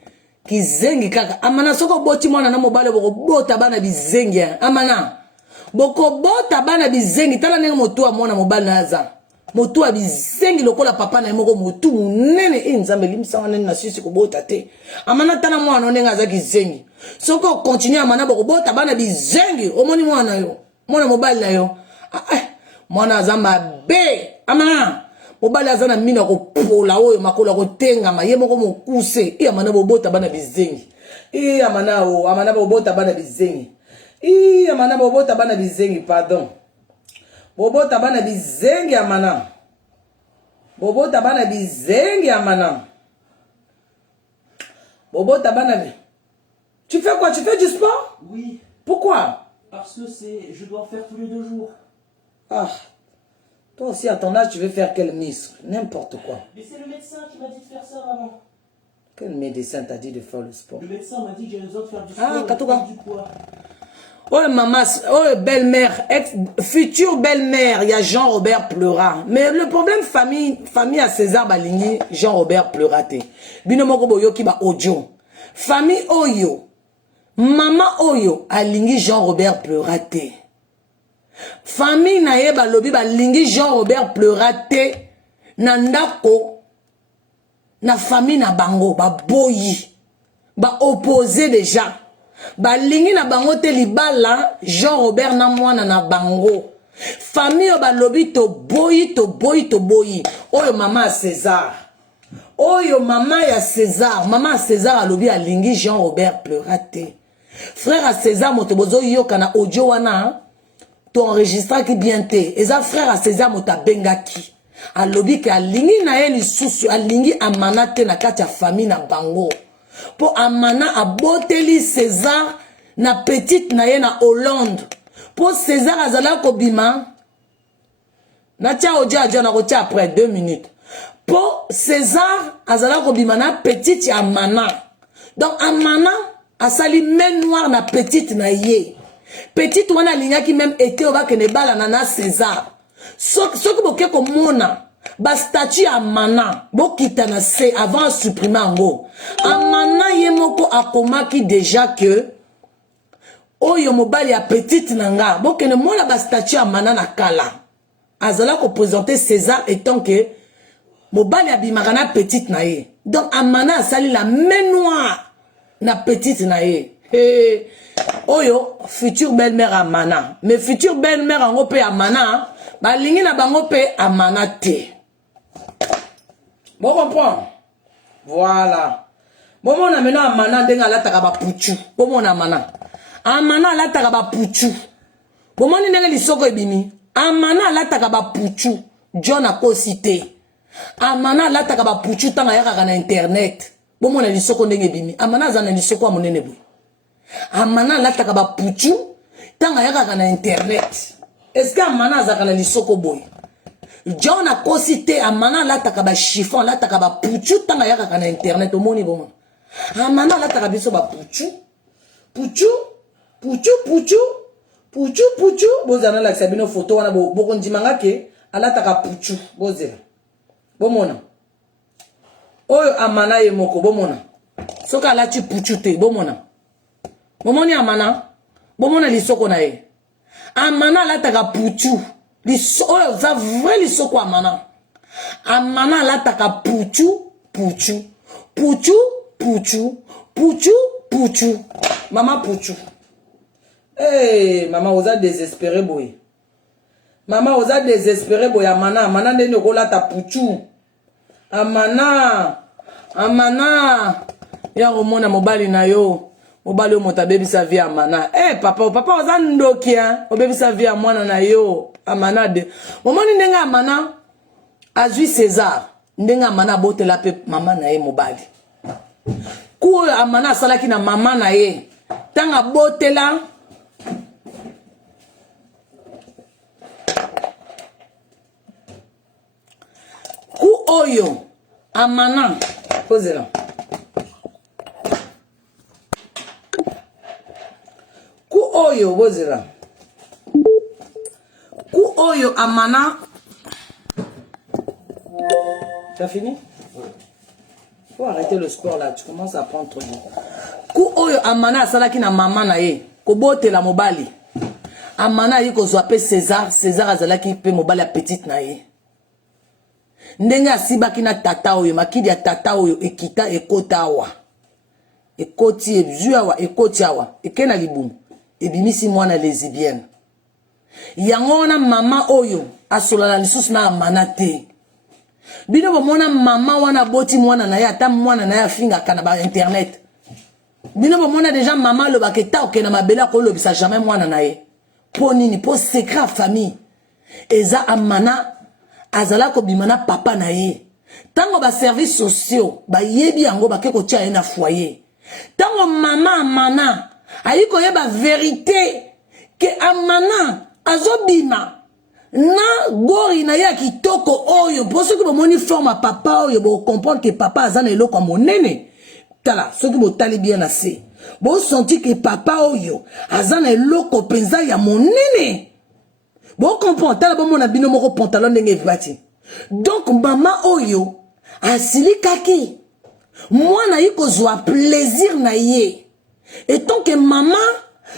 kizengi kaka amana soko boti mwana na mobale bokobota bana bizengi amana bokobota bana bizengi tala ndenge motu wa mwana mobali na aza motu wa bizengi lokola papa na moko motu munene nzambe limsanga nene na sisi kobota te amana tala mwana ndenge aza kizengi soko continue amana bokobota bana bizengi omoni mwana yo mwana mobali na yo mwana aza mabe amana mobali aza na mina kopola oyo makola kotengama ye moko mokuse amana bobota bana bizengi amana bobota bana bizengi amana bobota bana bizengi pardon bobota bana bizengi amana bobota bana bizengi amana bobota bana. Tu fais quoi? Tu fais du sport? Oui. Pourquoi? Parce que je dois faire tous les 2 jours. Toi aussi à ton âge tu veux faire quel muscle? N'importe quoi. Mais c'est le médecin qui m'a dit de faire ça, maman. Quel médecin t'a dit de faire le sport? Le médecin m'a dit que j'avais besoin de faire du sport et de prendre du poids. Oh maman, oh belle-mère, future belle-mère, il y a Jean-Robert pleura. Mais le problème famille à César Balingi, Jean-Robert pleura te. Binomoko boyo ki ba audio. Famille Oyo, maman Oyo, Alingi Jean-Robert pleura te. famille na ye balobi balingi Jean Robert pleura te na ndako na famille na bango baboyi ba opposé déjà balingi na bango te libala Jean Robert na mwana na bango famille balobi to boyi oyo mama ya César oyo mama ya César alobi alingi Jean Robert pleura te frère à César moto bozo yoka na audio wana to enregistra ki bien te eza frère à César moto bengaki alobi ke alingi na ye lisusu alingi amana te na kati ya famille na bango po amana aboteli César na petite na ye na Hollande po César azala kobima na tia audio ajo na kotia après 2 minutes po César azala kobima na petite ya amana donc amana asali main noire na petite na ye petite wana lingaki même été obakene bala na César soki boke komona ba statut ya amana bokita na se avant supprimer ango amana ye moko akomaki déjà que oyo mobali ya petite nanga bokene mona ba statut ya amana na kala azala ko présenter César étant que mobali abimaka na petite na ye donc amana asali la main noire na petite na ye oyo future belle-mère amana mais future belle-mère ango pe amana balingi na bango pe amana te bon comprendre voilà bon mon amena amana ndenga alataka ba puchu bon mon amana alataka ba puchu bon mon ndenga lisoko ebimi amana alataka ba puchu John akosi te amana alataka ba puchu tanga yaka na internet bon mon lisoko ndenge ebimi amana zana lisoko ya monene boy amana alataka ba puchu tanga yaka na internet est-ce que amana azaka na lisoko boy John a cosité amana alataka ba chiffon alataka ba puchu tanga yaka na internet omoni bon amana alataka biso ba puchu bozana la sabino photo wana boko ndimanga ke alataka puchu bozela bomona oyo amana ye moko bomona soka alati puchu te bomona bomoni amana bomona lisoko na ye amana alataka puchu oyo za vrai lisoko amana alataka puchu mama puchu mama oza désespéré boy amana ndeni okolata puchu amana ya komona mobali na yo mobali o moto abebisa vie amana papa oza ndoki obebisa vie ya mwana na yo amana de momoni ndenge amana azwi César ndenge amana abotela pe mama na ye mobali ku oyo amana asalaki na mama na ye tanga botela ku oyo amana kozela ku oyo bozela ku oyo amana. Tu as fini? Faut arrêter le sport là, tu commences à prendre trop de temps. Ku oyo amana asalaki na mama na ye kobotela mobali amana yi kozwa pe César azalaki pe mobali ya petite na ye ndenge asibaki na tata oyo makidi ya tata oyo ekita ekota awa ekoti ebzu awa ekoti awa ekena libumu ebimisi mwana lesbienne yango na mama oyo asolala lisusu na amana te bino bomona mama wana boti mwana na ye ata mwana na ye afingaka na ba internet bino bomona déjà mama lo baketa okena mabela ko lobisa jamais mwana na ye po nini po secret famille eza amana azala ko bimana papa na ye tango ba services sociaux ba yebi yango ba ke ko tia ye na foyer tango mama amana ayiko yeba vérité que amana azobima na gori na ya kitoko oyo pour ceux qui bomoni forme papa oyo bo comprendre que papa azana eloko monene tala ceux qui botali bien assez bo senti que papa oyo azana eloko penza ya monene bo comprendre tala bomona bino moko pantalon ndenge vati donc mama oyo asilikaki mwana yiko zwa plaisir na ye et tant que mama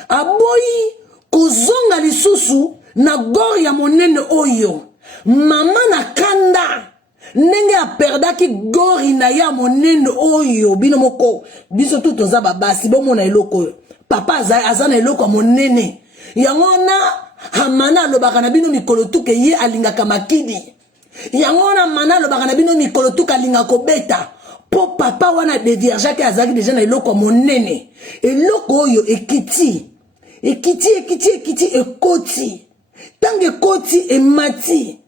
aboyi kozonga lisusu na gori ya monene oyo mama na kanda ndenge aperdaki gori na ya monene oyo bino moko biso tout toza babasi bomona eloko oyo papa aza na eloko ya monene yango na amana alobaka na bino mikolo tuke ye alingaka makidi yango na amana alobaka na bino mikolo tuke alingaka kobeta po papa wana deviergeaki azalaki deja na eloko ya monene eloko oyo ekiti tange ekoti emati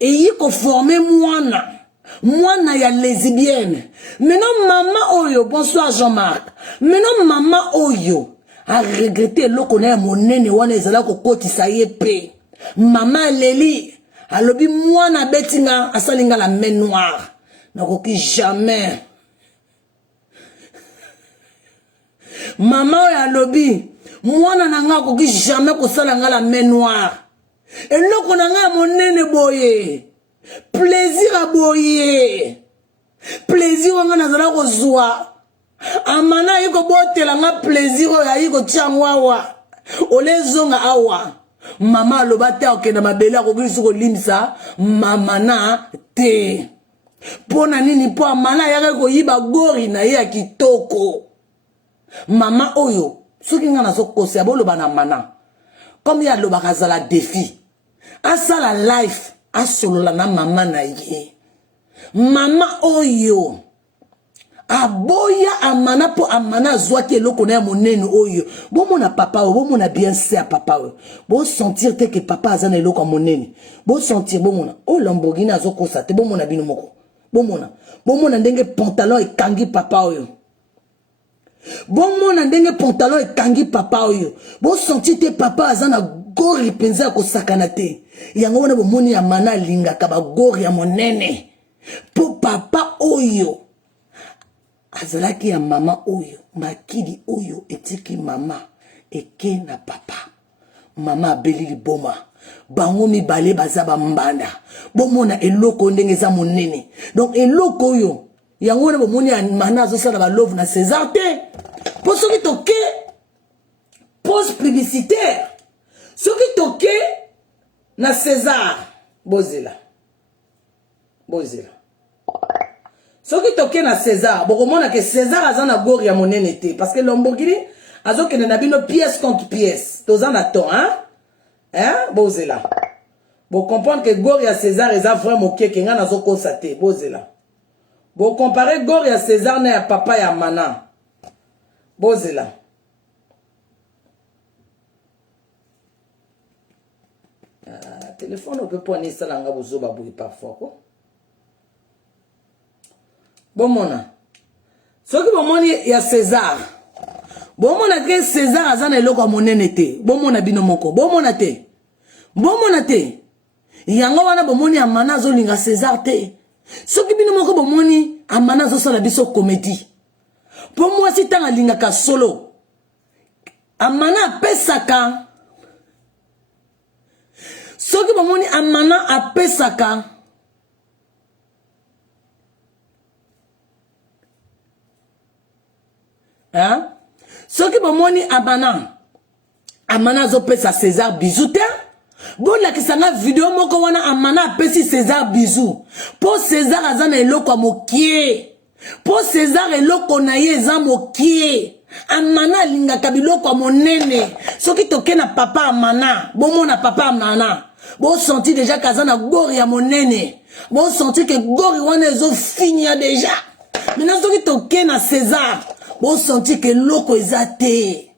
eyi koforme mwana ya lesbienne. Maintenant maman oyo, bonsoir Jean-Marc. Maintenant maman oyo a regretté eloko na ya monene wana ezala kokotisa ye pe. Maman Leli alobi mwana betinga asalinga la main noire. Nakoki jamais. Maman oyo alobi mwana nanga akoki jamais kosala nga la main noire. Eloko na nga ya monene boye. Plaisir à boye. Plaisir wanga nazala kozwa. Amana yiko botela nga plaisir oya yiko tiangwa awa. Ole zonga awa. Mama aloba te okenda mabele akokisi kolimisa mama na te. Pona nini po amana yaka koyiba gori na ye ya kitoko. Mama oyo soki nga nazokosi aboloba na mana. Comme ya loba kazala défi. Asala life asolola na mama na ye. Mama oyo aboya amana po amana zwaki eloko na ya monene oyo. Bomona papa oyo, bomona bien ser papa oyo. Bo sentir te que papa azana eloko ya monene. Bo sentir bomona o Lamborghini azokosa te bomona bino moko. Bomona ndenge pantalon ekangi papa oyo. Bomona ndenge pantalon ekangi papa oyo. Bo sentir te papa azana gori penza kosakana te. Yango wana bomoni ya mana linga kaba gori ya monene. Po papa oyo azalaki ya mama oyo makidi oyo etiki mama eke na papa mama abeli liboma bango mibale baza bambanda bomona eloko ndenge za monene donc eloko oyo yango wana bomoni ya mana azosala ba love na César te po soki toke pause publicitaire soki toke na César bozela soki toke na César bokomona ke César azana gori ya monene te parce que Lamborghini azokende na bino pièce contre pièce tozana ton bozela bo comprendre que gori ya César eza vraiment keke nga nazokosa te bozela bo comparer gori ya César na ya papa ya mana bozela téléphone on peut pas ça là nga bozoba boui parfois quoi. Bomona soki bomoni ya César bomona ke César azana eloko monene te bomona bino moko bomona te yango wana bomoni amana azolinga César te soki bino moko bomoni amana azosala biso comédie po mwasi tanga lingaka solo amana apesaka soki bomoni amana apesaka soki bomoni amana azopesa César bisou te bolakisanga video moko wana amana apesi César bisou po César azana eloko ya mokie po César eloko na ye eza mokie amana alingaka biloko ya monene soki toke na papa amana bomona papa amana bo senti déjà kazana gori ya monene bo senti que gori wana ezofinia déjà maintenant soki toke na César bon senti que loko ezate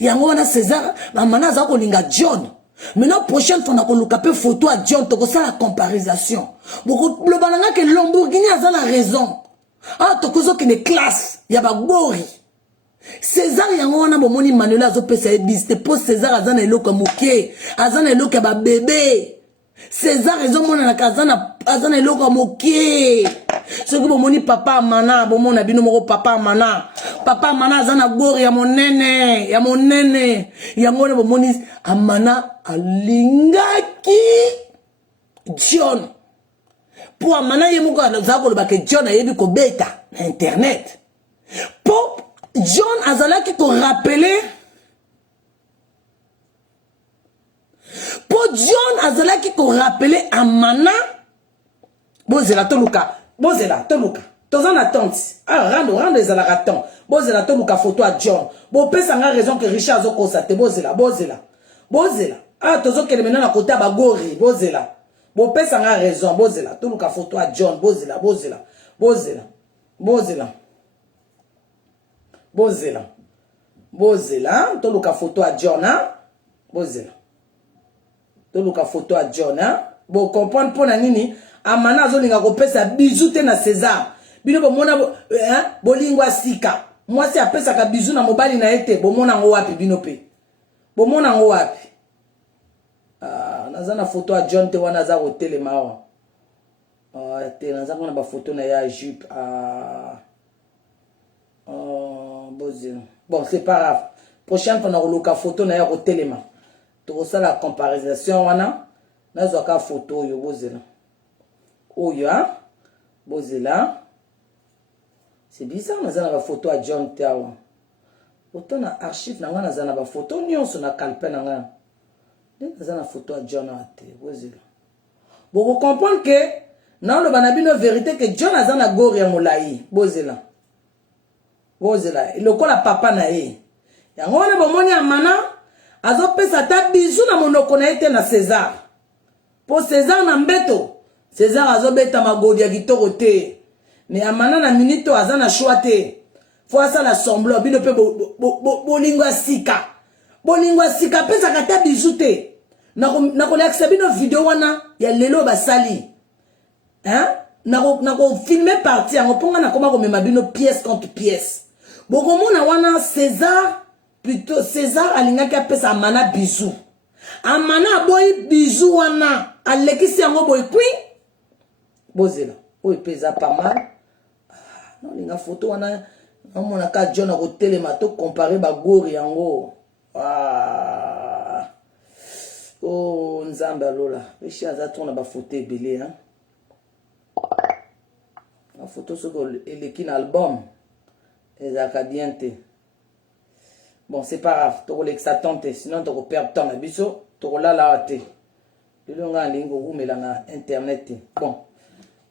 yango wana César amana aza kolinga John maintenant prochaine fois na koluka pe photo à John to ça la comparaison boko le balanga que Lamborghini a la raison to kozo que les classes ya ba gori César yango wana bomoni Manuel azo pesa ebiste po César azana eloko moke azana eloko ba bébé César ezomona na kazana azana eloko moke soki bomoni papa amana bomona bino moko papa amana azana gori ya monene yango ne bomoni amana alingaki John po amana ye moko azako loba ke John ayebi ko beta na internet po John azalaki ko rappeler po John azalaki ko rappeler Amana bozela toluka bozela toluka tozan attente rendre ezalaka temps bozela toluka photo à John bopesa nga raison que Richard azokosa te bozela tozokende maintenant na kota bagori bozela bopesa nga raison bozela toluka photo à John bozela toluka photo à John bozela toluka photo à John bo comprendre pona nini Amana azolinga kopesa bisou te na César bino bomona bolingwa sika mwasi apesaka bisou na mobali na ete bomona ngo wapi bino pe bomona ngo wapi naza na photo à John te wana za hotelema awa te naza kona ba photo na ya jupe bon c'est pas grave prochaine fois na koluka photo na ya hotelema to la comparaison wana nazwaka photo oyo bozela c'est bizarre naza na ba photo à John Tawa autant na archive na nga naza na ba photo nyonso na calpe na nga naza na photo à John ate bozela vous comprendre que non le banabino vérité que John aza na gori ya molai bozela lokola papa na ye yango wana bomoni Amana azopesa ta bizu na monoko na ete na César po César na mbeto César azobeta magodi ya kitoko te mais Amana na minito aza na choix te faut asala semblant bino pe bolingwa sika pesa kata bizu te na kolakisa bino video wana ya lelo basali na ko filmer partie yango ponga na koma komema bino pièce contre pièce bokomona wana César alingaki apesa Amana bizu Amana boy bizu wana alekisi yango boy kwi bozela oyo pesa pas mal non linga photo wana amona ka John akotelema to comparer bagori yango oh nzambe alola richi azatona ba photo ebele la photo soko eleki na album ezaka bien te. Bon, c'est pas grave. Tu as l'exatante, sinon tu perds temps. Biso, tu as la te. Tu as la internet. Bon,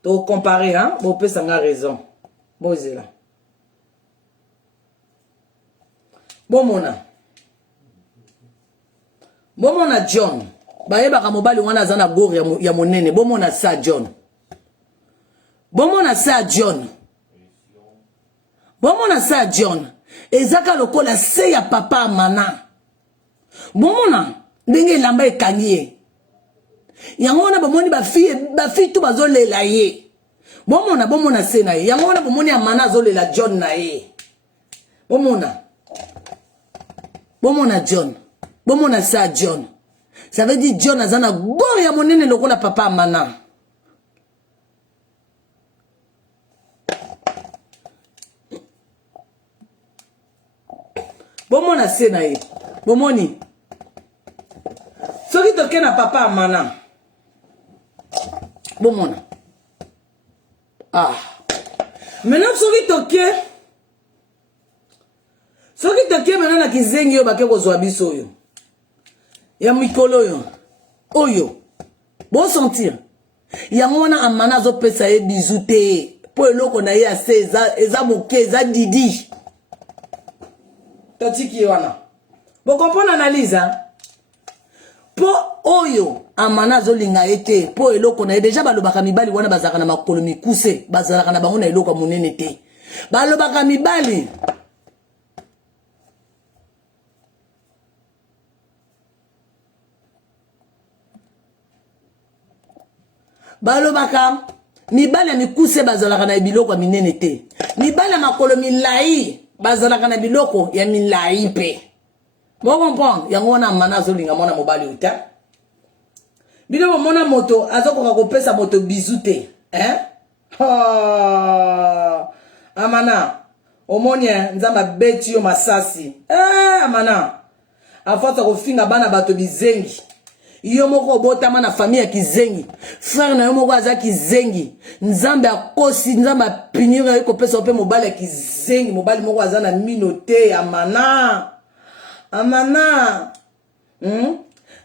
tu as comparé, hein? Bon, peut ça a raison. Bon, c'est là. Bon, mona. Bon, mona John. Baye baka mobali wana zana gori ya monene. Bon, mona sa John. Bon, mona sa John. Bon, mona sa John. Ezaka lokola se ya papa Amana. Bomona ndenge lamba ekanie. Yango wana bomoni ba fille tout bazolela ye. Bomona se na ye. Yango wana bomoni Amana azolela John na ye. Bomona John. Bomona sa John. Ça veut dire John azana gori ya monene lokola papa Amana. Bomona se na ye. Bomoni. Soki toke na papa Amana. Bomona. Maintenant soki toke maintenant na kizengi yo bake kozwa biso yo. Ya mikolo yo. Oyo. Bon sentir. Yango wana Amana zo pesa ye bizu te. Po eloko na ye ase eza moke eza didi. Totiki wana. Bon comprendre analyse po oyo Amana zolinga ete po eloko na deja balobaka mibali wana bazaka na makolo mikuse bazalaka na bango na eloko monene te. Balobaka mibali ya mikuse bazalaka na biloko minene te. Mibali ya makolo milai bazalaka na biloko ya milai pe. Bon comprendre yango wana Amana zolinga mwana mobali uta. Bino mona moto azokoka kopesa moto bizute, Amana omonya nzamba beti yo masasi. Amana afata kofinga bana bato bizengi. Yo moko botama na famille ya kizengi. Frère na yo moko aza kizengi. Nzambe akosi nzamba pinira yo kopesa pe mobali ya kizengi, mobali moko aza na minote. Amana.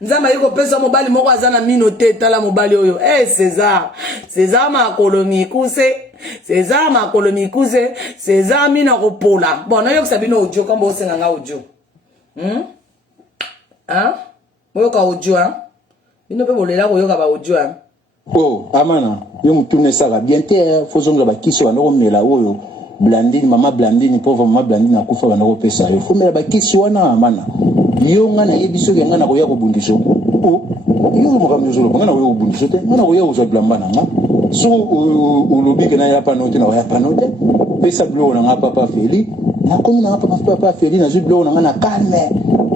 nzamba yiko pesa mobali moko azana minote tala mobali oyo César makolomi kuse César mina kopola bon nayo kusabino audio kambo osenga nga audio moyo ka audio bino pe bolela ko yoka ba audio oh amana yo mutune saka bien te fozonga ba kiso wana ko mela oyo Blandine mama Blandine pauvre mama Blandine akufa bana ko pesa yo fomela ba kiso wana amana yo ngana yebiso ngana ko ya ko bundiso oh yo mo kamyo ngana ko ya ko bundiso te ngana ko ya ko blambana nga so olobi ke na ya panote na ya panote pesa blo na nga papa Feli na komi na papa Feli na blo na nga na calme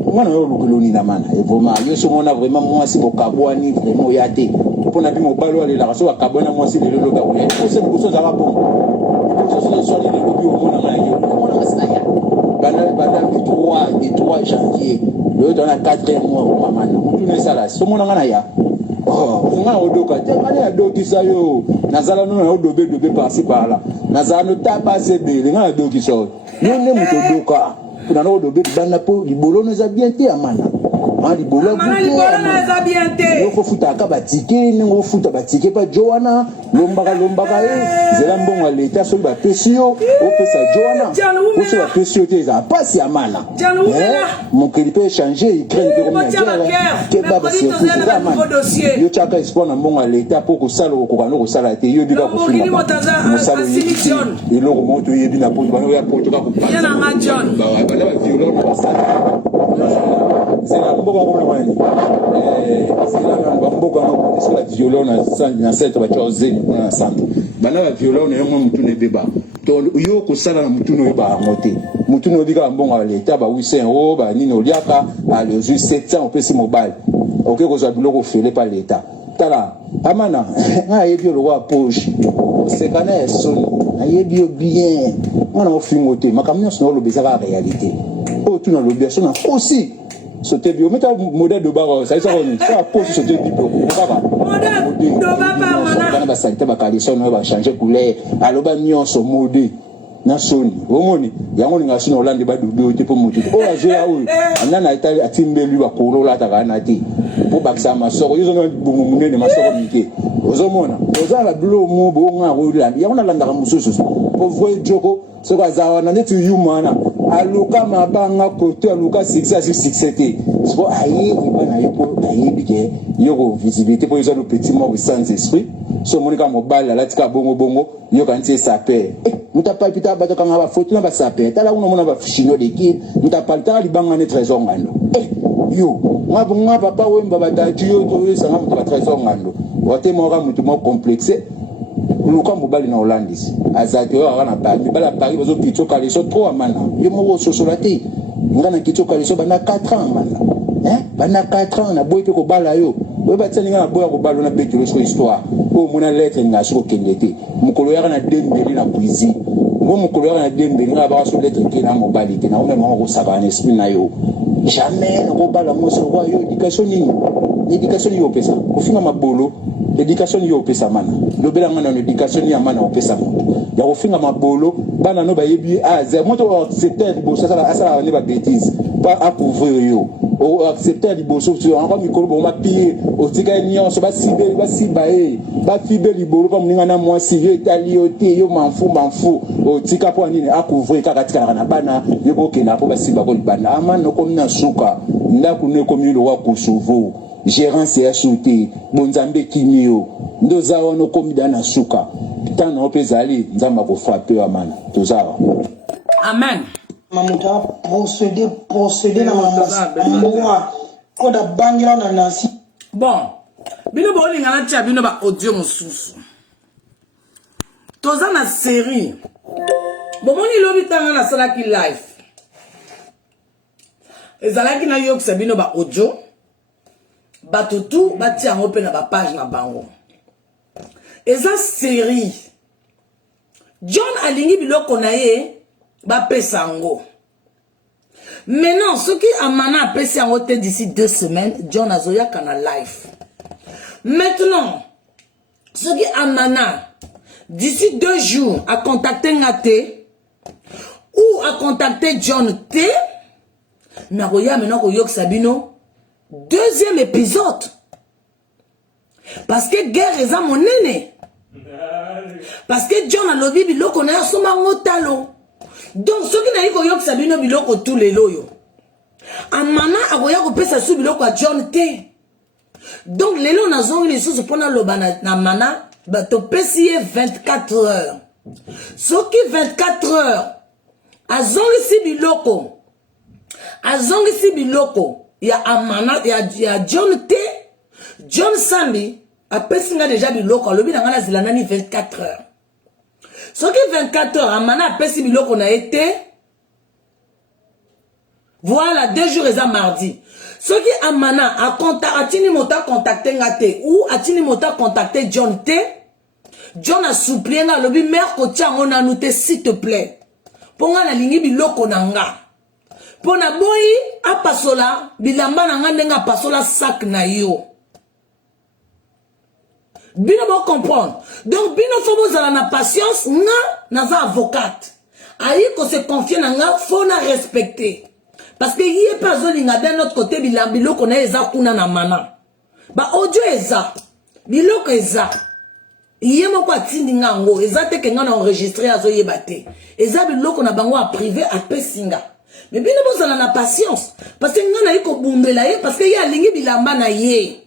ngana yo lukoloni na mana et vraiment yo so mona vraiment moi si bokabwani vraiment ya te pour na bimo balo ale la so bakabwana moi si le loka ko ko se ko so za rapon ko so so le lobi o mona nga yo mona masaya bana 3 janvier le dans la 4e mois au mamana tout ne ça là so mona nga na ya oh nga odoka te ngana ya doki sa yo nazala no na odobe par-ci par-là nazala no tapa sebe nga doki so yo ne muto doka kuna no odobe bana po libolo no za bien te amana libolo na bien te yo faut futa ka batike ngo futa batike pa Joana lombaka zela mbongo leta so ba pesio o pesa Joana o so ba pesio te za pasi amana mon kili peut changer il crée que comme que baba c'est yo chaka espoir na mbongo leta pour ko sala ko kana ko sala te yo bika ko fina musalo yi lo ko moto yebi na poto ba ya poto ka ko ya na nga John ba violon na sala c'est la mboka ko na c'est la mboka na c'est la violon na cette ba chose na centre bana ba violon na mo mutu ne beba to yo ko sala na mutu no ba ngote mutu no bika mbongo leta ba 800 € ba nini oliaka a le juste 700 au pesi mobile OK ko za biloko fele pa leta tala amana nga yebi lo wa poche c'est kana son na yebi bien on a fingote makamio so lo bezaka réalité o tu na lo bien so na aussi sauter bio meta modèle de bar ça ça pose sauter bio baba modèle de baba mana bana ba salite ba kaliso no ba changer couleur aloba nyonso mode na soni omoni yango ninga sino Hollande ba dudu te po moto o azoya o anana itali atimbeli ba kolola ta kana ti po bakisa masoko yo zonga bumumune ne masoko mike ozomona ozala blo mo bo nga o Hollande yango na landa ka mususu po voye joko so kwa zawa na neti yumana aluka mabanga kote aluka succès te so ayi bana yepo ayi bike yoko visibilité pour les petits morts sans esprit so monika mobile la tika bongo yo kanti sape mutapa pita bato kanga ba photo na ba sape tala uno mona ba fichino de ki mutapalta libanga ne trésor ngando yo ngaba papa wemba batatu yo to sanga mutu ba trésor ngando wote mora mutu mo complexe luka mobali na Hollandis azati yo ana ba bala Paris bazo kitso kaliso trop amana yo mo sosolate ngana kitso kaliso bana 4 ans mana bana 4 ans na boy pe ko bala yo we batani ngana boya ko bala na bekilo so histoire o mona lettre ngashi ko kendete mukolo ya na dembeli na buizi ngo mukolo ya na dembeli ngaba ba so lettre ke na mobali ke na o mema ko sabana esprit na yo jamais ko bala mo so ko yo éducation yo pesa ko finga mabolo éducation yo pesa mana lobela ngana na éducation ya mana o pesa ya ko finga mabolo bana no ba yebi aze moto accepter boso ça ne ba bêtise pas à couvrir yo o accepter boso tu en comme mikolo bon ma piller o tika nyonso ba sibe ba fibe libolo comme ninga na moi si yo italiote yo manfu o tika po nini a couvrir kaka tika na bana yebo ke na po ba siba ko bana amana ko na suka ndaku ne komi lo wa Kosovo gérant CHOT bonzambe kimio ndoza wono komida na suka tana opezali nzamba ko frapper amana tozawa amen mamuta procéder na mamboa ko da bangela na nasi bon bino bo linga na tia bino ba audio mosusu toza na série bomoni lobi tanga na sala ki live ezalaki na yo kusabino ba audio bato tout bati yango pe na ba page na bango eza série John alingi biloko na ye ba pesa yango maintenant ce qui amana pesa yango te d'ici 2 semaines John azoyaka na live maintenant ce qui amana d'ici 2 jours à contacter Ngate ou à contacter John T mais koya maintenant ko yok sabino deuxième épisode. Parce que guerre est à mon aîné. Parce que John a lobby biloko na soma ngotalo. Donc ce qui n'a eu koyok sabino biloko tous les loyo. Amana akoya ko pesa su biloko a John T. Donc les lots na zongi les choses pendant le na mana ba to pesi 24 heures. Ce qui 24 heures a zongi si biloko. A zongi si biloko. Il y a Amana, il y a John T. John Sambi a pesi nga déjà biloko lobi na ngana zilanani 24 heures. Ce qui 24 heures Amana a pesi biloko na été. Voilà 2 jours et ça mardi. Ce qui Amana a contacté Atini Mota contacté ngate ou Atini Mota contacté John T. John a supplié nga lobi mère kotia ngona noté s'il te plaît. Ponga na lingi biloko nanga. Pona boyi a pasola bilamba nanga ndenga pasola sac na yo. Bino bo comprendre. Donc bino faut vous avoir la patience nga naza avocate. Aïe ko se confier nanga faut na respecter. Parce que y est pas zolinga d'un autre côté bilambilo qu'on a eza kuna na mana. Ba audio eza. Biloko eza. Yé moko atindi ngango eza te ke nga na enregistrer azo yebate. Eza biloko na bango a privé a pesinga. Mais bino bo zala na patience parce que nga na yiko bundela ye parce que ye alingi bilamba na ye.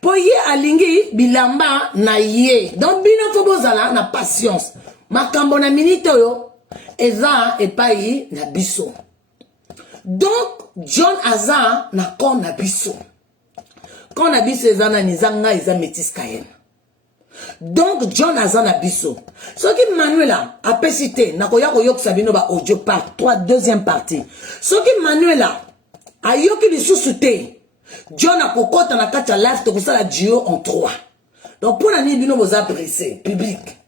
Po ye alingi bilamba na ye. Donc bino fo bo zala na patience. Makambo na minute yo Eza epai na biso. Donc John Aza na kon na biso. Kon na biso eza na nizanga eza métis Cayenne. Donc John Aza na biso. Ce qui Manuela a pesité na koya koyok sabino ba audio part 3 deuxième partie. Ce qui Manuela a yoki lisusu te. John a kokota na kati live to kosala duo en 3. Donc pour la nuit bino boza pressé public.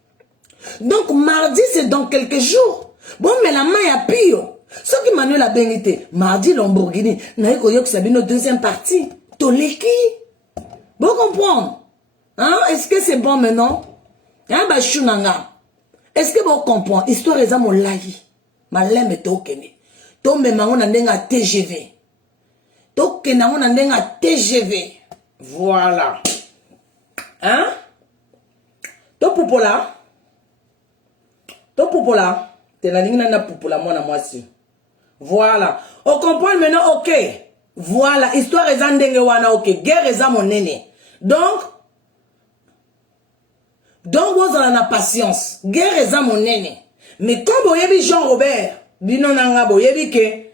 Donc mardi c'est dans quelques jours. Bon mais la main a pire. Ce qui Manuel a bénité. Mardi Lamborghini. Naïko yok sabino deuxième partie. Toleki. Bon comprendre. Hein? Est-ce que c'est bon maintenant? Hein bah chunanga. Est-ce que vous comprenez? Histoire est à mon laï. Ma lème est au Kenya. Tombe mango na ndenga TGV. Toke na ngona ndenga TGV. Voilà. Hein? To popola. To popola. T'es la ligne na popola mona mwasi. Voilà. On comprend maintenant, ok. Voilà. Histoire est en ndenge wana, ok. Guerre est à mon nene. Donc, vous avez la patience. Guerre est à mon nene. Mais comme vous avez Jean-Robert, bino nanga bo yebi ke,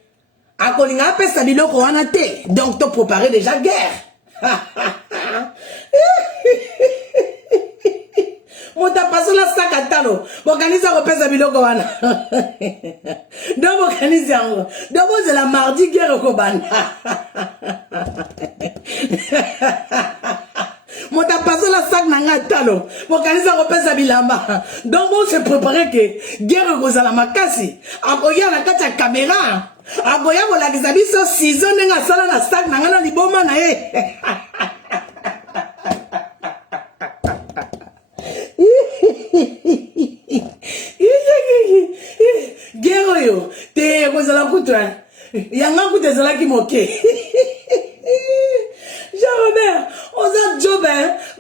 akolinga pesa biloko wana te. Donc, tu préparer déjà guerre. Mota paso la sac à talo. Organiser repesa biloko wana. Donc organiser yango. Donc c'est la mardi guerre ko bana. Mota paso la sac nanga talo. Organiser repesa bilamba. Donc on se préparer que guerre ko za la makasi. Akoya na kati ya caméra. Akoya ko la kisabiso ciseaux nenga sala na sac nanga na liboma na ye. Guerre yo te kozala kutwa yanga kuta zala ki moke Jean-Robert oza job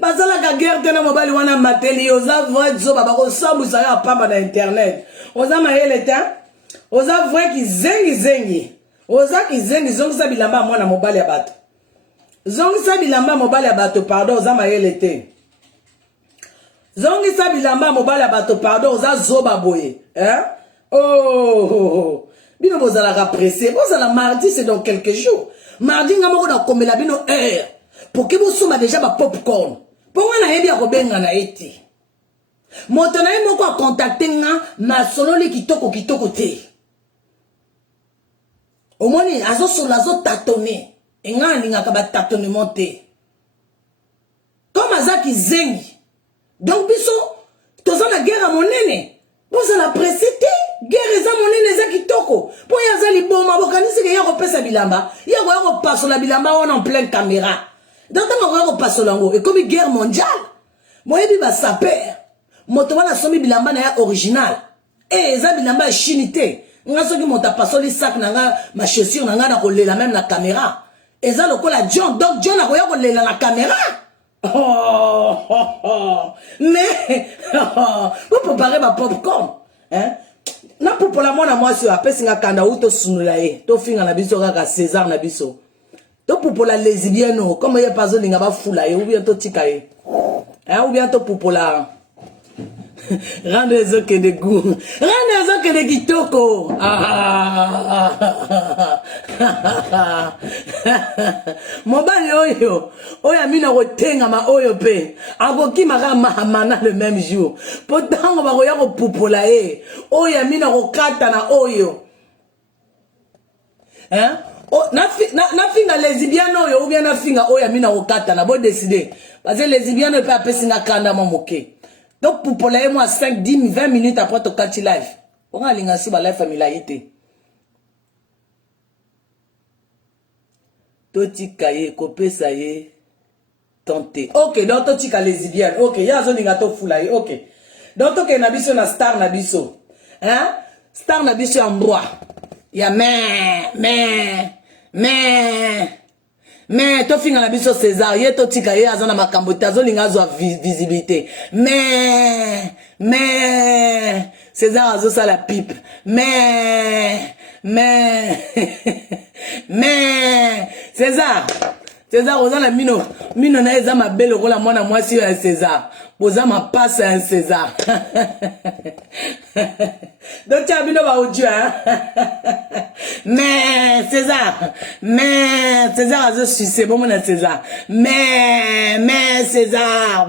bazala ka guerre tena mobali wana mateli oza vrai job ba ko sambusa ya pamba na internet oza mayele ta oza vrai ki zengi oza ki zengi zongisa bilamba mwana mobali ya bato zongisa bilamba mobali ya bato pardon oza mayele te Zongi sa bilamba mobile ya bato pardon oza zoba boye hein oh bino bozala ka pressé bozala mardi c'est dans quelques jours mardi nga moko na komela bino heure pour que vous soma déjà ba popcorn pour nga na yebi ya kobenga na eti moto na ye moko a contacter nga na sololi kitoko te omoni azo sola zo tâtonner nga linga ka ba tâtonnement te comme azaki zengi. Donc, biso, toza la guerre à mon nene. Bon, ça la précité. Guerre est à mon nene, ça qui toko. Pour y avoir les bombes, abokanisi que y a repère sa bilamba. Y a repère sur la bilamba, on en pleine caméra. Donc, on a repère sur l'ango. Et comme une guerre mondiale, moi, y a sa père. Motowa la somi bilamba na ya original. Et ça bilamba est chinité. nga soki moto apasoli sac nanga ma chaussure nanga na kolela même la caméra eza lokola John donc John akoya kolela na caméra mais vous préparez ma popcorn hein na popola mwana mwasi apesi nga kanda ou to sunula ye to finga na biso kaka César na biso to popola lesbienne comme ye pas olinga ba fula ye ou bien to tika ye hein ou bien to popola Rendre les autres de goût. Rendre les autres de kitoko. Mobali oyo. Oya mina rotenga ma oyo pe. Agoki mara mahamana le même jour. Pourtant on va roya ko pupola e. Oya mina rokata na oyo. Hein? Oh, na finga lesbienne oyo ou bien na finga oya mina rokata na bo décider. Parce que lesbienne peut appeler singa kanda momoke. Donc pour poler moi 5, 10, 20 minutes après ton catch live. On a l'ingasi ba live familiarité. Toti kaye kopé ça y est tenté. OK, donc toti ka lesbienne. OK, ya zo ninga to fulaye. OK. Donc to ke na biso na star na biso. Hein? Star na biso en droit. Ya mais to finga na biso César ye to tika ye azana makambo tazo linga zo visibilité mais César azo ça la pipe mais César ozana mino na eza mabele kola mwana mwasi ya César boza ma passe un César donc tu as bino ba audio hein mais César azo sucer bon mon César mais César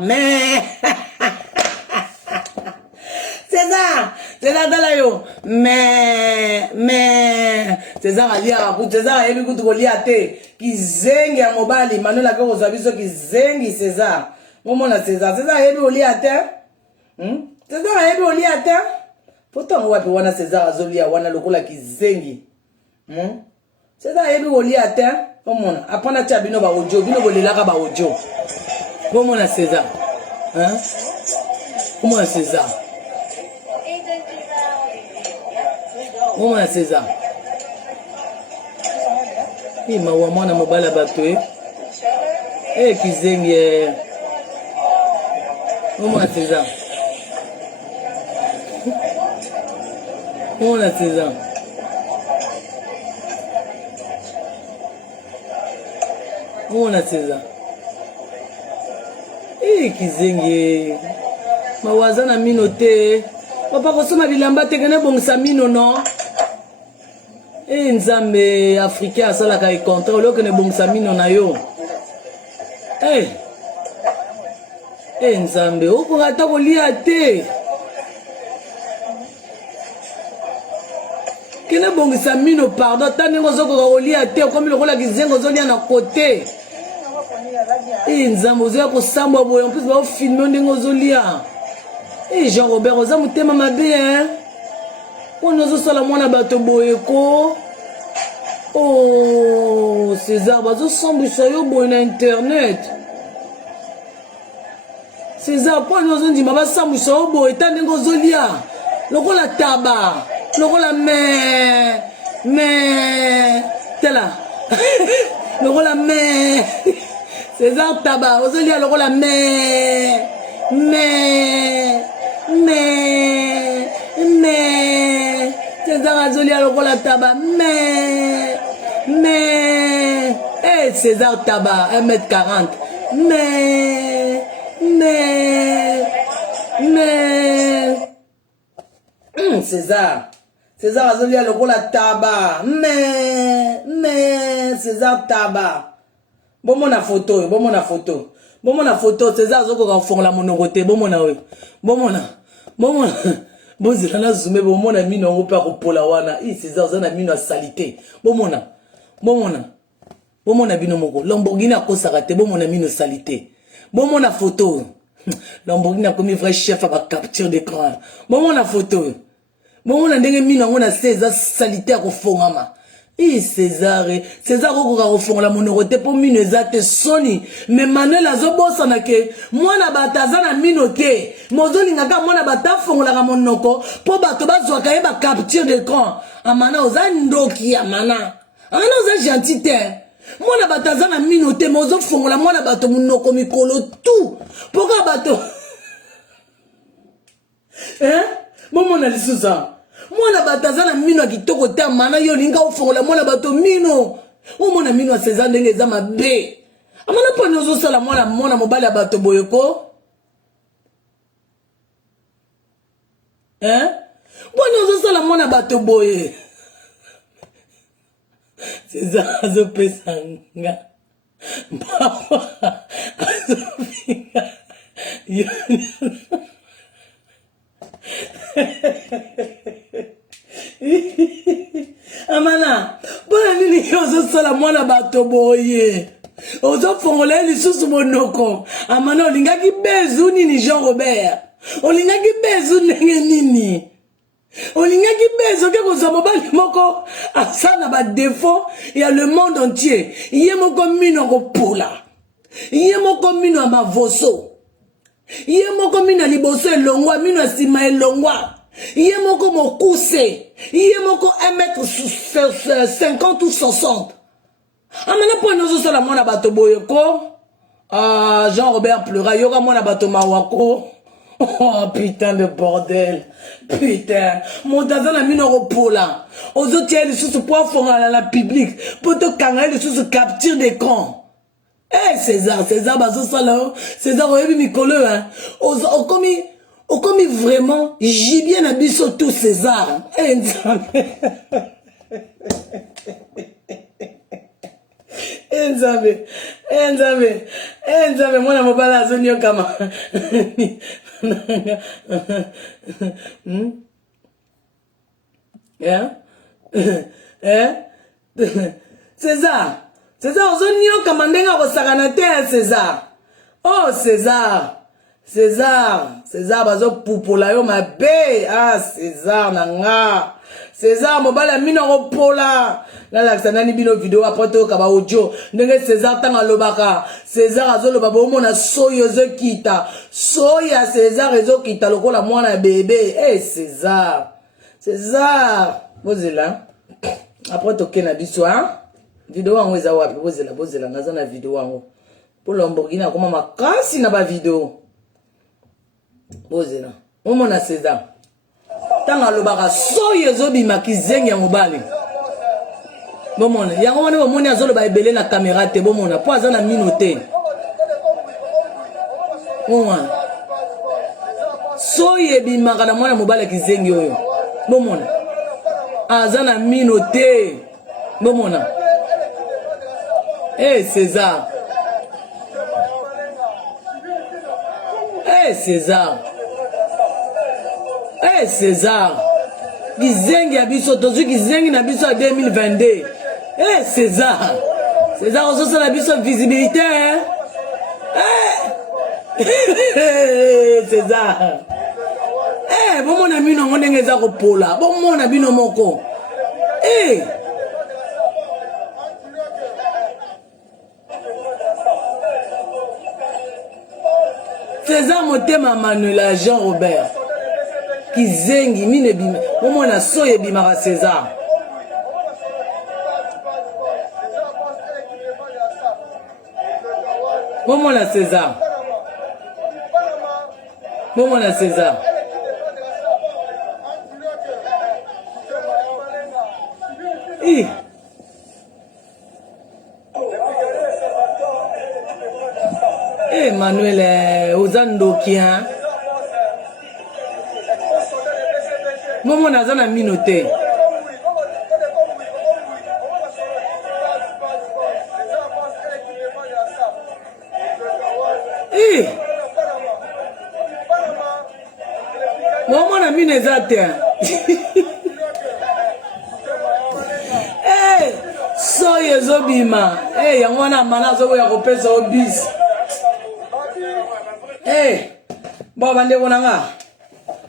César dala yo mais César alia rapu César yebi kutu kolia te kizengi ya mobali manola ko zabiso kizengi César momona César yebi olia te César yebi olia te pourtant wapi wana César azolia wana lokola kizengi César yebi olia te momona apana tia bino ba audio bino bolelaka ba audio momona César hein momona César Comment César? Il m'a ouamé na mobala batoué. Eh kizengi. Comment César? Comment César? Comment César? Eh kizengi. Mawazana minote. Papa kosoma bilamba tekene bongisa mino non? Nzambe africain asala ka contrôle lo que ne bongisa mino na yo. Nzambe oko ata kolia te. Kene bongisa mino pardon tani ngozoko kolia te comme le kola kizengo zolia na côté. Nzambe ozoya ko samba boye en plus ba filmer ndingo zolia. Jean-Robert oza mutema mabe hein. On ozo sala mwana bato boye ko. Oh César bazo sambisa yo boye na internet. César po ozo ndima ba sambisa yo boye tande ngozo lia. Lokola taba, lokola mais tela. Lokola mais César taba ozo lia lokola mais César azolia lokola taba mais César taba 1m40 mais César azolia lokola taba mais César taba bomona photo César zoko ka fongola monoko te bomona we bomona bozela na zoomé bomona mino ngo pa kopola wana César za na mino a salité bomona bino moko Lamborghini akosaka te bomona mino salité bomona photo Lamborghini comme vrai chef à capture d'écran bomona photo bomona ndenge mino ngo na 16 salité a kofongama César okoka kofongola monoko te po mino eza te soni mais Manuel azobosana ke mwana bato aza na mino te mozolingaka mwana bato afongolaka monoko po bato bazwaka ye bacapture d'écran amana oza ndoki amana oza gentil te mwana bato aza na mino te mozofongola mwana bato monoko mikolo tu poka bato bomona lisusa mwana bato aza na mino ya kitoko te amana yo olinga ofongola mwana bato mino omona mino ya César ndenge eza mabe amana mponi ozosala mwana mobali ya bato boye ko mponi ozosala mwana bato boye César azopesa nga mpawa azofinga amana mpona nini ozosala mwana bato boye ozofongola lisusu monoko amana olingaki bezu nini Jean Robert olingaki bezu ndenge nini olingaki bezu oke kozwa mobali moko asa na badefo ya le monde entier ye moko mino kopola ye moko mino ya mavoso ye moko mino ya liboso elongwa mino ya nsima elongwa ye moko mokuse ye moko 1m50 ou 60 amana mpona ozosala mwana bato boye ko Jean Robert pleura yoka mwana bato mawako oh putain de bordel putain moto aza na mino kopola ozotia lisusu po afongana na public po tokanga ye lisusu capture d'écran César bazosala César oyebi mikolo okomi vraiment jibie na biso tout César Nzambe mwana mobali azoniokama César ozoniokama ndenge akosakana te César oh César bazopupola yo mabe César nanga César mobali ya mino kopola nalakisa nani bino video apres toyoka baaudio ndenge César ntango alobaka César azoloba bomona soyi ezokita soyi ya César ezokita lokola mwana ya bebe César bozela apres toke na biso video wango eza wapi bozela naza na video wango po Lamborghini akoma makasi na bavideo bozela omona César ntango alobaka soyi ezobima kizengi ya mobali bomona yango wana bomoni azoloba ebele na kamera te bomona po aza na mino te bomona soyi ebimaka na mwana mobali ya kizengi oyo bomona aza na mino te bomona César César kizengi ya biso tozwi kizengi na biso ya 2022 César ozosala biso visibilité César bomona bino ngo ndenge eza kopola bomona bino moko César motema Manuel Jean Robert kizengi mine bima bomona soyi ebimaka César bomona César Manuel oza ndoki bomona aza na mino te bomona mino eza te soyi ezobima yango wana mana azoboya kopesa obisi bon bandeko nanga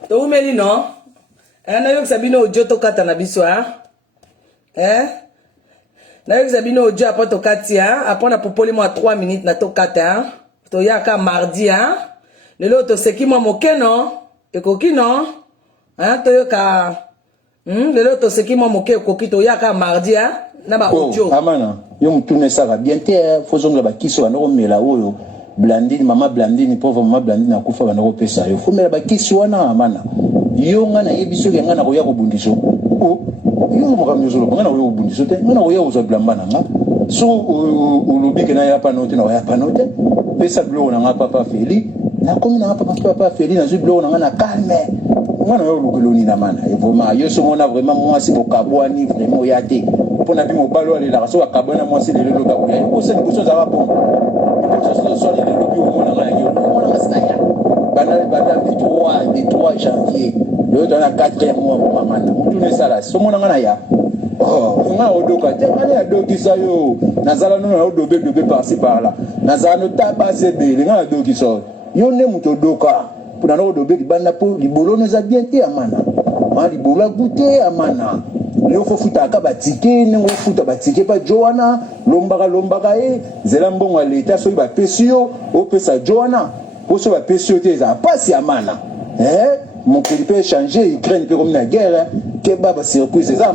toumeli no nayokisa bino odio tokata na biso Na yo zabino audio après to kati après na popoli moi 3 minutes na to kata to yaka mardi lelo to seki moi mokeno ekoki non to yoka lelo to seki moi moke ekoki to yaka mardi na ba audio amana yo mutune saka bien te fozonga ba kiso ba no mela oyo Blandine mama Blandine pauvre mama Blandine akufa ba no pesa yo fo mela ba kiso wana amana yo ngana yebiso ke ngana ko ya ko bundiso yo mo kamyo ngana ko yo bundiso te ngana ko ya uzo blambana nga so ulubi ke na ya panote na ya panote pesa blo na nga papa Feli na komi na papa Feli na zu blo na nga na calme ngana yo lukoloni na mana et vraiment yo so mona vraiment moi si bokabwani vraiment ya te pona bi mo balo ale la so akabona moi si lelo ka ko ya ko se ko so za ba bon ko so le lobi o mona nga yo mona nga sina ya bana 3 janvier le dans la 4e mois maman mutu ne sala so mona nga na ya nga odoka te ngana ya doki sa yo nazala no na odobe par-ci par-là nazala no taba sebele nga doki so yo ne muto doka pour na odobe bana po libolo no za bien te amana ma libolo goûter amana yo fo futa ka batike nengo futa batike pa Joana lombaka zela mbongo leta so ba pesio o pesa Joana o so ba pesio te za pasi amana mon pays peut changer Ukraine peut comme la guerre que baba circuit c'est ça